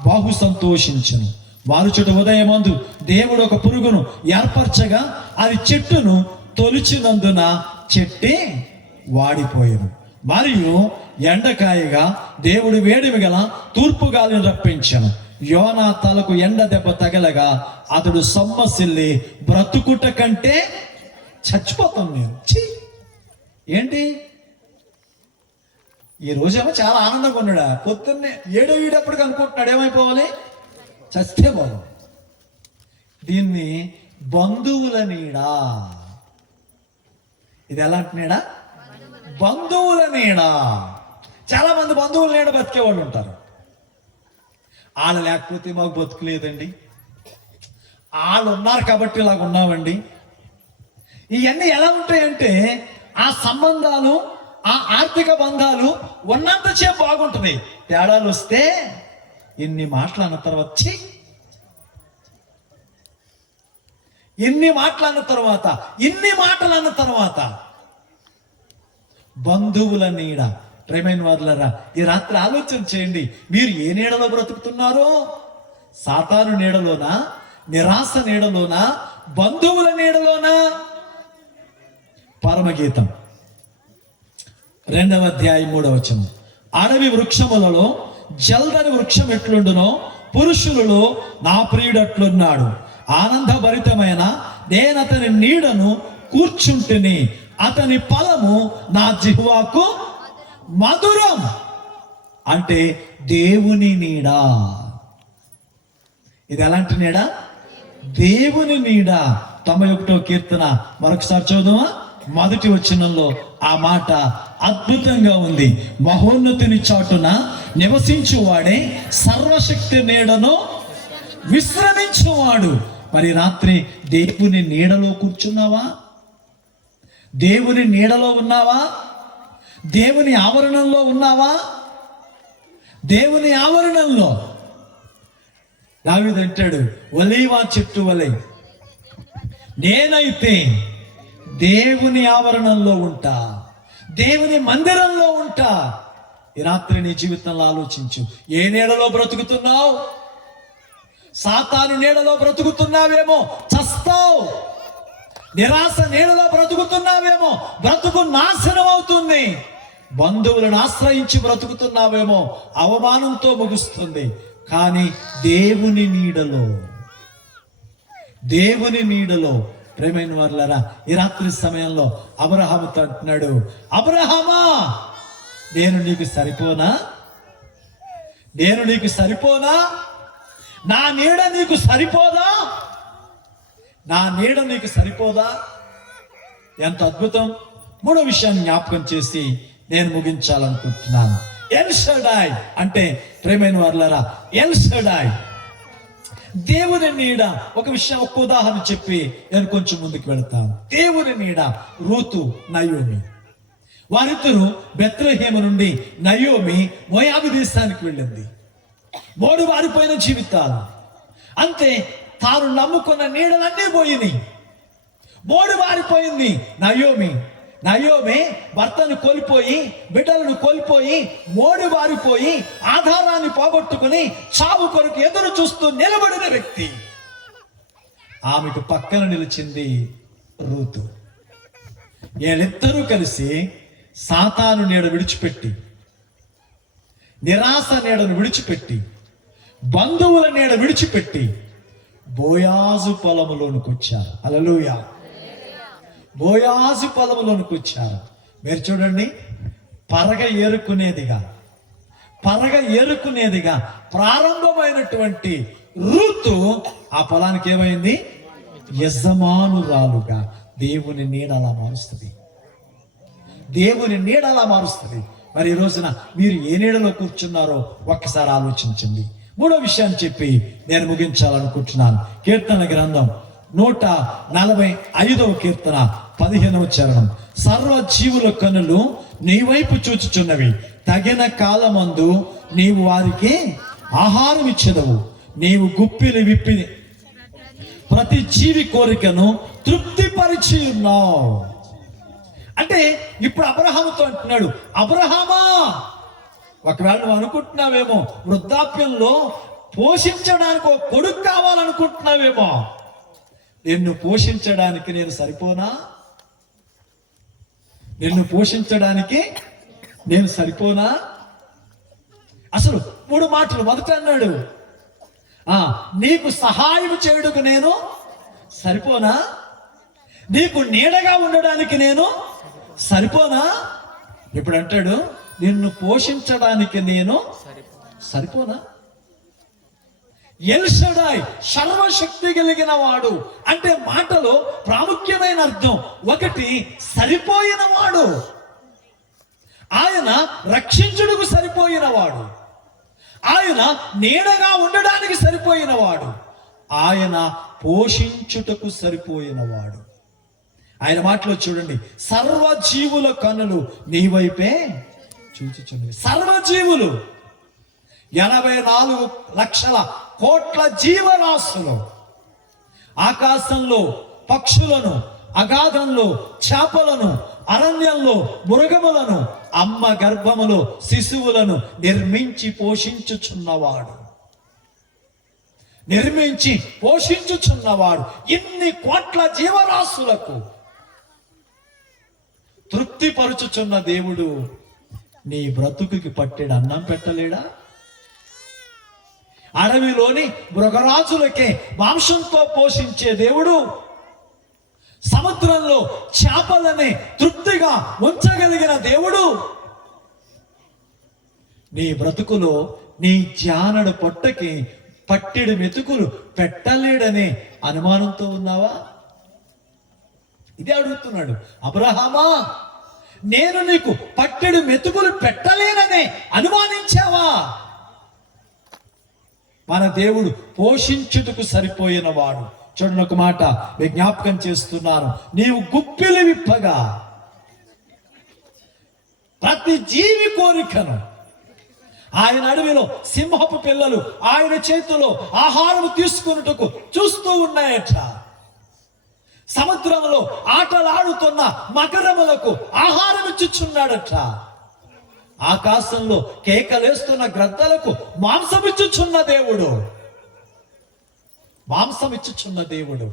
బహు సంతోషించెను. వారుచుట ఉదయమందు దేవుడు ఒక పురుగును ఏర్పరచగా అది చెట్టును తొలిచినందున చెట్టే వాడిపోయాను. మరియు ఎండకాయగా దేవుడు వేడిమి గల తూర్పు గాలిని రప్పించెను. యోనా తలకు ఎండ దెబ్బ తగలగా అతడు సొమ్మసిల్లి బ్రతుకుట కంటే చచ్చిపోతాం నేను. ఏంటి ఈ రోజేమో చాలా ఆనందంగా ఉన్నాడా, పొద్దున్నే 7 వీడప్పటికి అనుకుంటున్నాడు ఏమైపోవాలి, చస్తే బాగు. దీన్ని బంధువుల నీడా. ఇది ఎలాంటి నీడా? బంధువుల నీడా. చాలా మంది బంధువుల నీడ బతికేవాళ్ళు ఉంటారు. వాళ్ళు లేకపోతే మాకు బతుకులేదండి, వాళ్ళు ఉన్నారు కాబట్టి ఇలాగ ఉన్నామండి. ఇవన్నీ ఎలా ఉంటాయంటే, ఆ సంబంధాలు, ఆ ఆర్థిక బంధాలు ఉన్నంతసేపు బాగుంటున్నాయి. తేడాలు వస్తే ఇన్ని మాటలు అన్న తర్వాత ఇన్ని మాటలు అన్న తర్వాత బంధువుల నీడ, ప్రేమైన వారులారా, ఈ రాత్రి ఆలోచన చేయండి. మీరు ఏ నీడలో బ్రతుకుతున్నారో? సాతాను నీడలోనా, నిరాశ నీడలోనా, బంధువుల నీడలోనా? పరమగీతం 2వ అధ్యాయం 3వ వచనం, అడవి వృక్షములలో జల్దని వృక్షం ఎట్లుండునో పురుషులలో నా ప్రియుడు అట్లున్నాడు. ఆనందభరితమైన నేను అతని నీడను కూర్చుంటుని, అతని ఫలము నా జిహ్వాకు మధురం. అంటే దేవుని నీడ. ఇది ఎలాంటి నీడ? దేవుని నీడ. 91వ కీర్తన మరొకసారి చదువుదామా? మొదటి వచనంలో ఆ మాట అద్భుతంగా ఉంది. మహోన్నతుని చాటున నివసించువాడే సర్వశక్తి నీడను విశ్రమించువాడు. మరి రాత్రి దేవుని నీడలో కూర్చున్నావా? దేవుని నీడలో ఉన్నావా? దేవుని ఆవరణంలో ఉన్నావా? దేవుని ఆవరణంలో దావీదు అంటాడు, ఒలీవా చెట్టు వలె నేనైతే దేవుని ఆవరణంలో ఉంటా, దేవుని మందిరంలో ఉంటా. ఈ రాత్రి నీ జీవితంలో ఆలోచించు. ఏ నీడలో బ్రతుకుతున్నావు? సాతాను నీడలో బ్రతుకుతున్నావేమో, చస్తావు. నిరాశ నీడలో బ్రతుకుతున్నావేమో, బ్రతుకు నాశనం అవుతుంది. బంధువులను ఆశ్రయించి బ్రతుకుతున్నావేమో, అవమానంతో ముగుస్తుంది. కానీ దేవుని నీడలో ప్రేమైన వారులారా, ఈ రాత్రి సమయంలో అబ్రహాముతో అంటున్నాడు, అబ్రహామా నేను నీకు సరిపోనా? నా నీడ నీకు సరిపోదా? ఎంత అద్భుతం. 3వ విషయాన్ని జ్ఞాపకం చేసి నేను ముగించాలనుకుంటున్నాను. ఎల్ షడాయ్ అంటే ప్రేమైన వారులారా, ఎల్ షడాయ్ దేవుని నీడ. ఒక ఉదాహరణ చెప్పి నేను కొంచెం ముందుకు వెళ్తాను. దేవుని నీడ. రూతు, నయోమి వారిద్దరూ బెత్లెహేము నుండి నయోమి మోయాబు దేశానికి వెళ్ళింది. మోడు వారిపోయిన జీవితాలు. అంతే, తాను నమ్ముకున్న నీడలన్నీ పోయినాయి. మోడు వారిపోయింది నయోమి భర్తను కోల్పోయి, బిడ్డలను కోల్పోయి, మోడు వారిపోయి, ఆధారాన్ని పోగొట్టుకుని చావు కొరకు ఎదురు చూస్తూ నిలబడిన వ్యక్తి. ఆమెకు పక్కన నిలిచింది రూతు. వీళ్ళిద్దరూ కలిసి సాతాను నీడ విడిచిపెట్టి, నిరాశ నీడను విడిచిపెట్టి, బంధువుల నీడ విడిచిపెట్టి బోయాజు పొలములోనికి వచ్చారు. హల్లెలూయా. బోయాజు పొలములోనికి వచ్చారు. మీరు చూడండి, పరగ ఏరుకునేదిగా ప్రారంభమైనటువంటి రూతు ఆ పొలానికి ఏమైంది? యజమానురాలుగా. దేవుని నీడ అలా మారుస్తుంది. మరి ఈ రోజున మీరు ఏ నీడలో కూర్చున్నారో ఒక్కసారి ఆలోచించండి. 3వ విషయాన్ని చెప్పి నేను ముగించాలనుకుంటున్నాను. కీర్తన గ్రంథం 145వ కీర్తన 15వ చరణం, సర్వజీవుల కన్నులు నీ వైపు చూచుచున్నవి, తగిన కాలమందు నీవు వారికి ఆహారం ఇచ్చెదవు, నీవు గుప్పిలి విప్పి ప్రతి జీవి కోరికను తృప్తిపరిచి ఉన్నావు. అంటే ఇప్పుడు అబ్రహాముతో అంటున్నాడు, అబ్రహామా, ఒకవేళ నువ్వు అనుకుంటున్నావేమో వృద్ధాప్యంలో పోషించడానికి ఒక కొడుకు కావాలనుకుంటున్నావేమో, నిన్ను పోషించడానికి నేను సరిపోనా? అసలు 3 మాటలు. మొదట అన్నాడు, నీకు సహాయం చేయుటకు నేను సరిపోనా? నీకు నీడగా ఉండడానికి నేను సరిపోనా? ఇప్పుడు అంటాడు, నిన్ను పోషించడానికి నేను సరిపోనా? ఎల్ షడాయ్, సర్వశక్తి కలిగిన వాడు అంటే మాటలో ప్రాముఖ్యమైన అర్థం. ఒకటి, సరిపోయిన వాడు. ఆయన రక్షించుటకు సరిపోయినవాడు, ఆయన నీడగా ఉండడానికి సరిపోయినవాడు, ఆయన పోషించుటకు సరిపోయినవాడు. ఆయన మాటలో చూడండి, సర్వజీవుల కన్నులు నీ వైపే చూచుచున్నవి. సర్వజీవులు 84 లక్షల కోట్ల జీవరాశులు, ఆకాశంలో పక్షులను, అగాధంలో చేపలను, అరణ్యంలో మృగములను, అమ్మ గర్భములో శిశువులను నిర్మించి పోషించుచున్నవాడు ఇన్ని కోట్ల జీవరాశులకు తృప్తిపరుచుచున్న దేవుడు నీ బ్రతుకుకి పట్టెడు అన్నం పెట్టలేడా? అడవిలోని మృగరాజులకే మాంసంతో పోషించే దేవుడు సముద్రంలో చేపలని తృప్తిగా ఉంచగలిగిన దేవుడు నీ బ్రతుకులో నీ జానడు పొట్టకి పట్టెడు మెతుకులు పెట్టలేడనే అనుమానంతో ఉన్నావా? ఇదే అడుగుతున్నాడు. అబ్రహామా, నేను నీకు పట్టెడు మెతుకులు పెట్టలేననే అనుమానించావా? మన దేవుడు పోషించుటకు సరిపోయిన వాడు. చూడండి, ఒక మాట విజ్ఞాపకం చేస్తున్నాను. నీవు గుప్పిలి విప్పగా ప్రతి జీవి కోరికను ఆయన అడవిలో సింహపు పిల్లలు ఆయన చేతిలో ఆహారం తీసుకున్నట్టుకు చూస్తూ ఉన్నాయట. సముద్రంలో ఆటలాడుతున్న మకరములకు ఆహారం ఇచ్చుచున్నాడట. ఆకాశంలో కేకలేస్తున్న గ్రద్దలకు మాంసమిచ్చుచున్న దేవుడు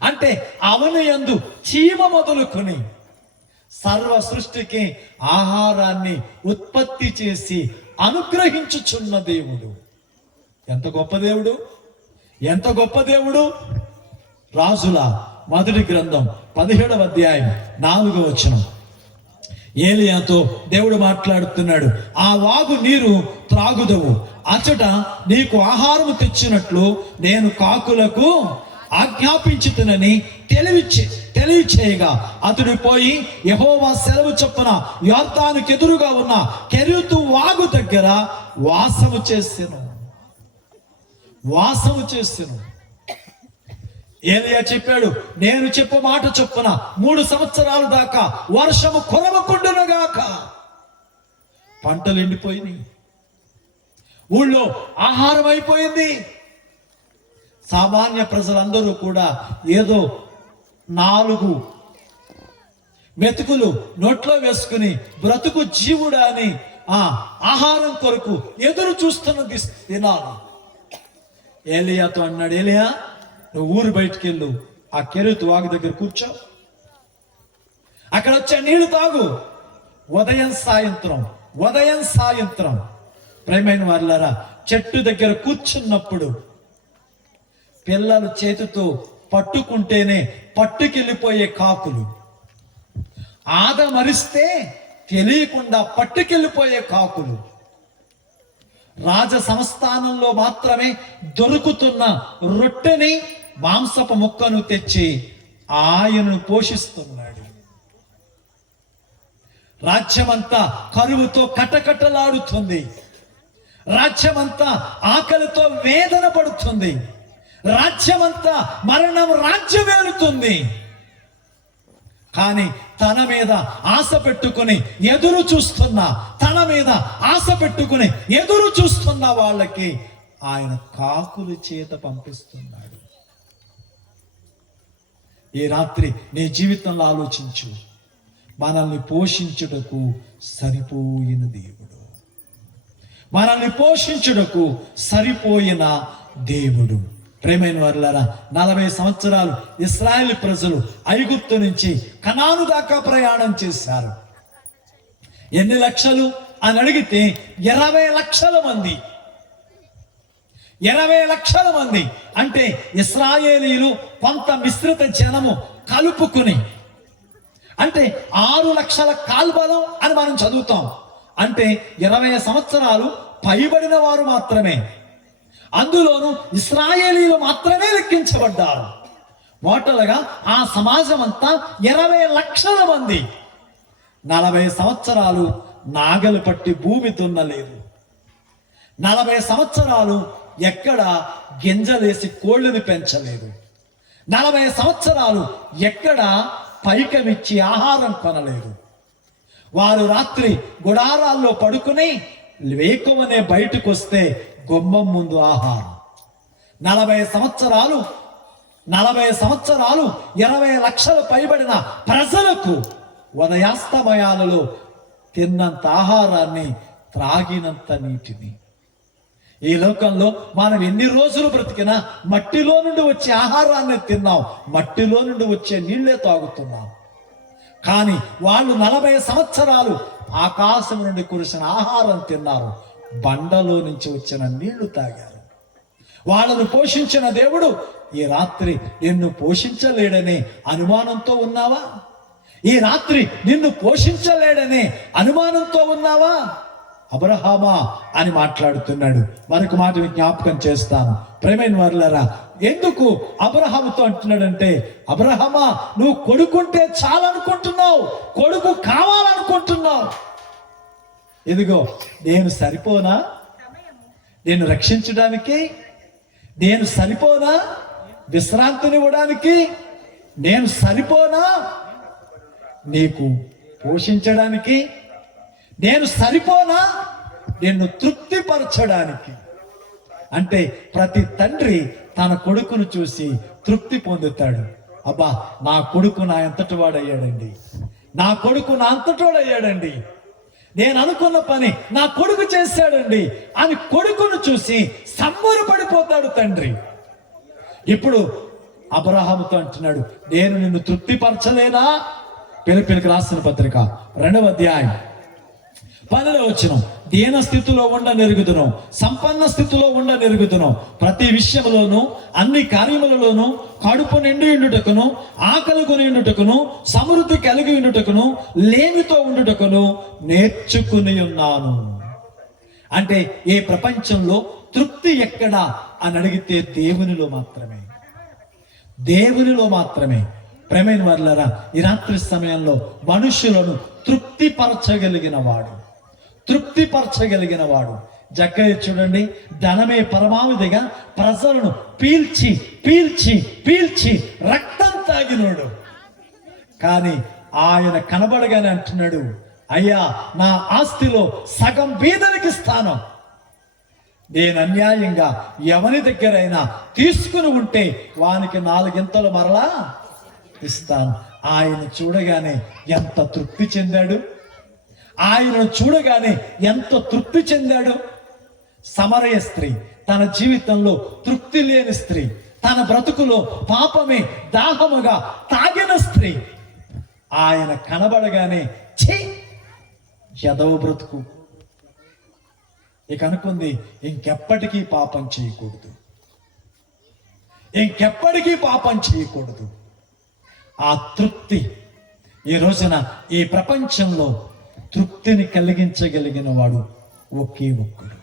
అంటే అవని యందు చీమ మొదలుకొని సర్వ సృష్టికి ఆహారాన్ని ఉత్పత్తి చేసి అనుగ్రహించుచున్న దేవుడు. ఎంత గొప్ప దేవుడు! రాజుల మొదటి గ్రంథం 17వ అధ్యాయం 4వ వచనం. ఏలియాతో దేవుడు మాట్లాడుతున్నాడు. ఆ వాగు నీరు త్రాగుదవు, అచట నీకు ఆహారము తెచ్చినట్లు నేను కాకులకు ఆజ్ఞాపించుతునని తెలియచేయగా అతడు పోయి యెహోవా సెలవు చొప్పున యొర్దానుకు ఎదురుగా ఉన్న కెరీతు వాగు దగ్గర వాసము చేసెను. ఏలియా చెప్పాడు, నేను చెప్పు మాట చొప్పున 3 సంవత్సరాల దాకా వర్షము కురవకుండునుగాక. పంటలు ఎండిపోయినాయి, ఊళ్ళో ఆహారం అయిపోయింది. సామాన్య ప్రజలందరూ కూడా ఏదో 4 మెతుకులు నోట్లో వేసుకుని బ్రతుకు జీవుడా అని ఆహారం కొరకు ఎదురు చూస్తున్నది దినాలు. ఏలియాతో అన్నాడు, ఏలియా, నువ్వు ఊరు బయటికి వెళ్ళు, ఆ కెరీతు వాగు దగ్గర కూర్చో, అక్కడ వచ్చే నీళ్లు తాగు. ఉదయం సాయంత్రం ప్రేమైన వారులారా, చెట్టు దగ్గర కూర్చున్నప్పుడు పిల్లలు చేతితో పట్టుకుంటేనే పట్టుకెళ్ళిపోయే కాకులు, ఆదమరిస్తే తెలియకుండా పట్టుకెళ్ళిపోయే కాకులు, రాజ సంస్థానంలో మాత్రమే దొరుకుతున్న రొట్టెని మాంసపు ముక్కను తెచ్చి ఆయనను పోషిస్తున్నాడు. రాజ్యమంతా కరువుతో కటకటలాడుతుంది, రాజ్యమంతా ఆకలితో వేదన పడుతుంది, రాజ్యమంతా మరణం రాజ్యమేలుతుంది. కానీ తన మీద ఆశ పెట్టుకుని ఎదురు చూస్తున్న వాళ్ళకి ఆయన కాకుల చేత పంపిస్తున్నాడు. ఈ రాత్రి నీ జీవితంలో ఆలోచించు, మనల్ని పోషించుటకు సరిపోయిన దేవుడు. ప్రేమైన వారులారా, 40 సంవత్సరాలు ఇశ్రాయేలు ప్రజలు ఐగుప్తు నుంచి కనాను దాకా ప్రయాణం చేశారు. ఎన్ని లక్షలు అని అడిగితే 20 లక్షల మంది. 20 లక్షల మంది అంటే ఇశ్రాయేలీలు కొంత మిశ్రిత జనము కలుపుకుని, అంటే 6 లక్షల కాల్బలం అని మనం చదువుతాం. అంటే 20 సంవత్సరాలు పైబడిన వారు మాత్రమే, అందులోనూ ఇశ్రాయేలీలు మాత్రమే లెక్కించబడ్డారు. మోటలుగా ఆ సమాజం అంతా 20 లక్షల మంది. 40 సంవత్సరాలు నాగలు పట్టి భూమి దున్నలేదు. 40 సంవత్సరాలు ఎక్కడ గింజలేసి కోళ్ళని పెంచలేదు. 40 సంవత్సరాలు ఎక్కడ పైకమిచ్చి ఆహారం కొనలేదు. వారు రాత్రి గుడారాల్లో పడుకుని వేకువనే బయటకు వస్తే గుమ్మం ముందు ఆహారం. 40 సంవత్సరాలు 20 లక్షలు పైబడిన ప్రజలకు ఉదయాస్తమయాలలో తిన్నంత ఆహారాన్ని, త్రాగినంత నీటిని. ఈ లోకంలో మనం ఎన్ని రోజులు బ్రతికినా మట్టిలో నుండి వచ్చే ఆహారాన్ని తిన్నాం, మట్టిలో నుండి వచ్చే నీళ్లే తాగుతున్నాం. కానీ వాళ్ళు 40 సంవత్సరాలు ఆకాశం నుండి కురిసిన ఆహారం తిన్నారు, బండలో నుంచి వచ్చిన నీళ్లు తాగారు. వాళ్ళను పోషించిన దేవుడు ఈ రాత్రి నిన్ను పోషించలేడనే అనుమానంతో ఉన్నావా? ఈ రాత్రి నిన్ను పోషించలేడనే అనుమానంతో ఉన్నావా? అబ్రహామా అని మాట్లాడుతున్నాడు. మరొక మాట జ్ఞాపకం చేస్తాను. ప్రేమైన వారులారా, ఎందుకు అబ్రహాముతో అంటున్నాడంటే, అబ్రహామా నువ్వు కొడుకుంటే చాలనుకుంటున్నావు, కొడుకు కావాలనుకుంటున్నావు. ఇదిగో నేను సరిపోనా నేను రక్షించడానికి? నేను సరిపోనా విశ్రాంతినివ్వడానికి? నేను సరిపోనా నీకు పోషించడానికి? నేను సరిపోనా నిన్ను తృప్తిపరచడానికి? అంటే ప్రతి తండ్రి తన కొడుకును చూసి తృప్తి పొందుతాడు. అబ్బా, నా కొడుకు నా ఎంతటి వాడయ్యాడండి, నా కొడుకు నా అంతటి వాడయ్యాడండి, నేను అనుకున్న పని నా కొడుకు చేశాడండి అని కొడుకును చూసి సంబరపడిపోతాడు తండ్రి. ఇప్పుడు అబ్రహాముతో అంటున్నాడు, నేను నిన్ను తృప్తిపరచలేనా? ఫిలిప్పీయులకు రాసిన పత్రిక 2వ అధ్యాయం 10వ వచనం, దీన స్థితిలో ఉండనెరుగుదును, సంపన్న స్థితిలో ఉండనెరుగుదును, ప్రతి విషయంలోనూ అన్ని కార్యములలోనూ కడుపు నిండి ఉండుటకును, ఆకలి కొని ఉండుటకును, సమృద్ధి కలిగి ఉండుటకును, లేమితో ఉండుటకును నేర్చుకుని ఉన్నాను. అంటే ఈ ప్రపంచంలో తృప్తి ఎక్కడా అని అడిగితే దేవునిలో మాత్రమే, దేవునిలో మాత్రమే. ప్రేమైన వారులారా, ఈ రాత్రి సమయంలో మనుషులను తృప్తిపరచగలిగిన వాడు, తృప్తిపరచగలిగిన వాడు జక్కయ్య చూడండి, ధనమే పరమావధిగా ప్రజలను పీల్చి పీల్చి పీల్చి రక్తం తాగినోడు. కానీ ఆయన కనబడగానే అంటున్నాడు, అయ్యా నా ఆస్తిలో సగం బీదనికి ఇస్తాను. నేను అన్యాయంగా ఎవరి దగ్గరైనా తీసుకుని ఉంటే వానికి 4 మరలా ఇస్తాను. ఆయన చూడగానే ఎంత తృప్తి చెందాడు, ఆయనను చూడగానే ఎంత తృప్తి చెందాడు. సమరయ స్త్రీ తన జీవితంలో తృప్తి లేని స్త్రీ, తన బ్రతుకులో పాపమే దాహముగా తాగిన స్త్రీ, ఆయన కనబడగానే ఛీ ఎదవ బ్రతుకు, ఇక అనుకుంది ఇంకెప్పటికీ పాపం చేయకూడదు, ఇంకెప్పటికీ పాపం చేయకూడదు. ఆ తృప్తి ఈ రోజున ఈ ప్రపంచంలో తృప్తిని కలిగించగలిగిన వాడు ఒకే ఒక్కడు.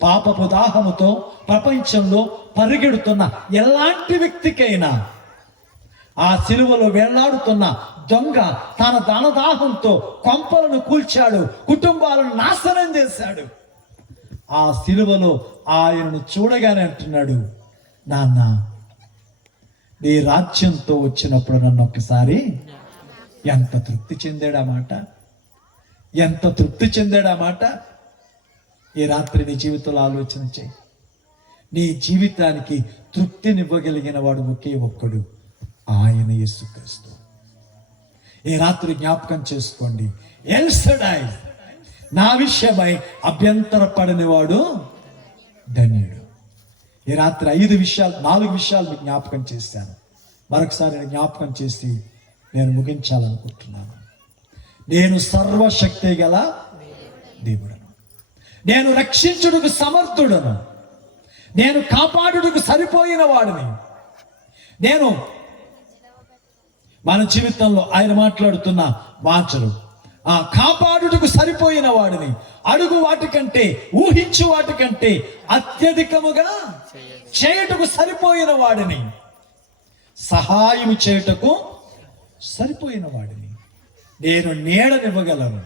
పాపపు దాహముతో ప్రపంచంలో పరిగెడుతున్న ఎలాంటి వ్యక్తికైనా, ఆ సిలువలో వేళ్లాడుతున్న దొంగ తన ధనదాహంతో కొంపలను కూల్చాడు, కుటుంబాలను నాశనం చేశాడు. ఆ సిలువలో ఆయనను చూడగానే అంటున్నాడు, నాన్న నీ రాజ్యంతో వచ్చినప్పుడు నన్ను ఒక్కసారి. ఎంత తృప్తి చెందాడమాట, ఎంత తృప్తి చెందాడమాట. ఈ రాత్రి నీ జీవితంలో ఆలోచన చేయి. నీ జీవితానికి తృప్తినివ్వగలిగిన వాడు ఒకే ఒక్కడు, ఆయన యేసుక్రీస్తు. ఈ రాత్రి జ్ఞాపకం చేసుకోండి, ఎల్ షడాయ్ నా విషయమై అభ్యంతరపడని వాడు ధన్యుడు. ఈ రాత్రి 4 విషయాలు మీకు జ్ఞాపకం చేశాను. మరొకసారి నేను జ్ఞాపకం చేసి నేను ముగించాలనుకుంటున్నాను. నేను సర్వశక్తి గల దేవుడను, నేను రక్షించుటకు సమర్థుడను, నేను కాపాడుటకు సరిపోయిన వాడిని. నేను మన జీవితంలో ఆయన మాట్లాడుతున్న మాటలు, ఆ కాపాడుటకు సరిపోయిన వాడిని, అడుగు వాటికంటే ఊహించు వాటికంటే అత్యధికముగా చేయుటకు సరిపోయిన వాడిని, సహాయం చేయుటకు సరిపోయిన వాడిని. నేను నీడనివ్వగలను,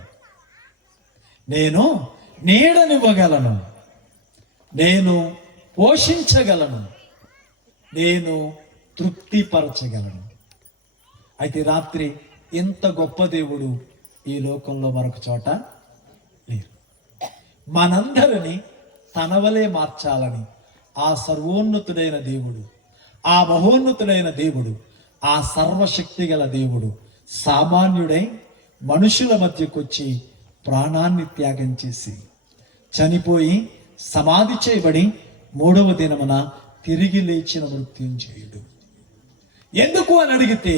నేను నీడనివ్వగలను, నేను పోషించగలను, నేను తృప్తిపరచగలను. అయితే రాత్రి ఇంత గొప్ప దేవుడు ఈ లోకంలో మరొక చోట లేరు. మనందరినీ తన వలే మార్చాలని ఆ సర్వోన్నతుడైన దేవుడు, ఆ మహోన్నతుడైన దేవుడు, ఆ సర్వశక్తి గల దేవుడు సామాన్యుడై మనుషుల మధ్యకు వచ్చి ప్రాణాన్ని త్యాగం చేసి చనిపోయి సమాధి చేయబడి 3వ దినమున తిరిగి లేచిన మృత్యుంజయుడు. ఎందుకు అని అడిగితే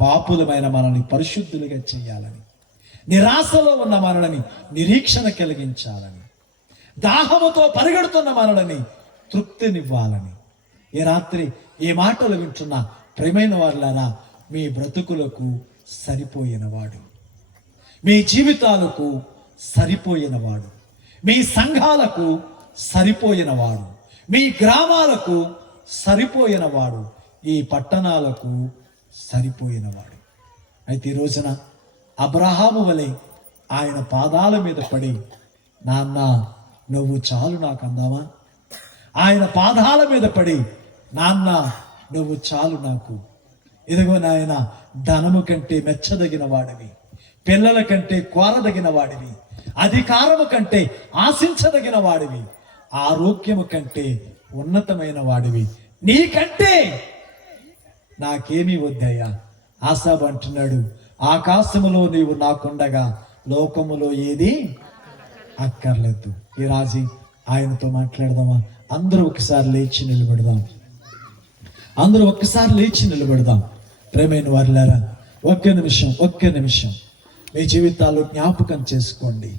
పాపులమైన మనల్ని పరిశుద్ధులుగా చేయాలని, నిరాశలో ఉన్న మనల్ని నిరీక్షణ కలిగించాలని, దాహముతో పరిగెడుతున్న మనల్ని తృప్తినివ్వాలని. ఈ రాత్రి ఈ మాటలు వింటున్న ప్రియమైన వారులారా, మీ బ్రతుకులకు సరిపోయినవాడు, మీ జీవితాలకు సరిపోయినవాడు, మీ సంఘాలకు సరిపోయినవాడు, మీ గ్రామాలకు సరిపోయినవాడు, ఈ పట్టణాలకు సరిపోయినవాడు. అయితే ఈ రోజున అబ్రహాము వలె ఆయన పాదాల మీద పడి, నాన్న నువ్వు చాలు నాకు అందామా? ఆయన పాదాల మీద పడి, నాన్న నువ్వు చాలు నాకు, ఇదిగో నాయన ధనము కంటే మెచ్చదగిన వాడివి, పిల్లల కంటే కోరదగిన వాడివి, అధికారము కంటే ఆశించదగిన వాడివి, ఆరోగ్యము కంటే ఉన్నతమైన వాడివి, నీకంటే నాకేమీ వద్దయ్యా. ఆసాబు అంటున్నాడు, ఆకాశములో నీవు నాకుండగా లోకములో ఏది అక్కర్లేదు. ఈ రాజీ ఆయనతో మాట్లాడదామా? అందరూ ఒకసారి లేచి నిలబడదాం. అందరూ ఒక్కసారి లేచి నిలబడదాం. ప్రేమైన వారులారా, ఒక్క నిమిషం మీ జీవితాల్లో జ్ఞాపకం చేసుకోండి.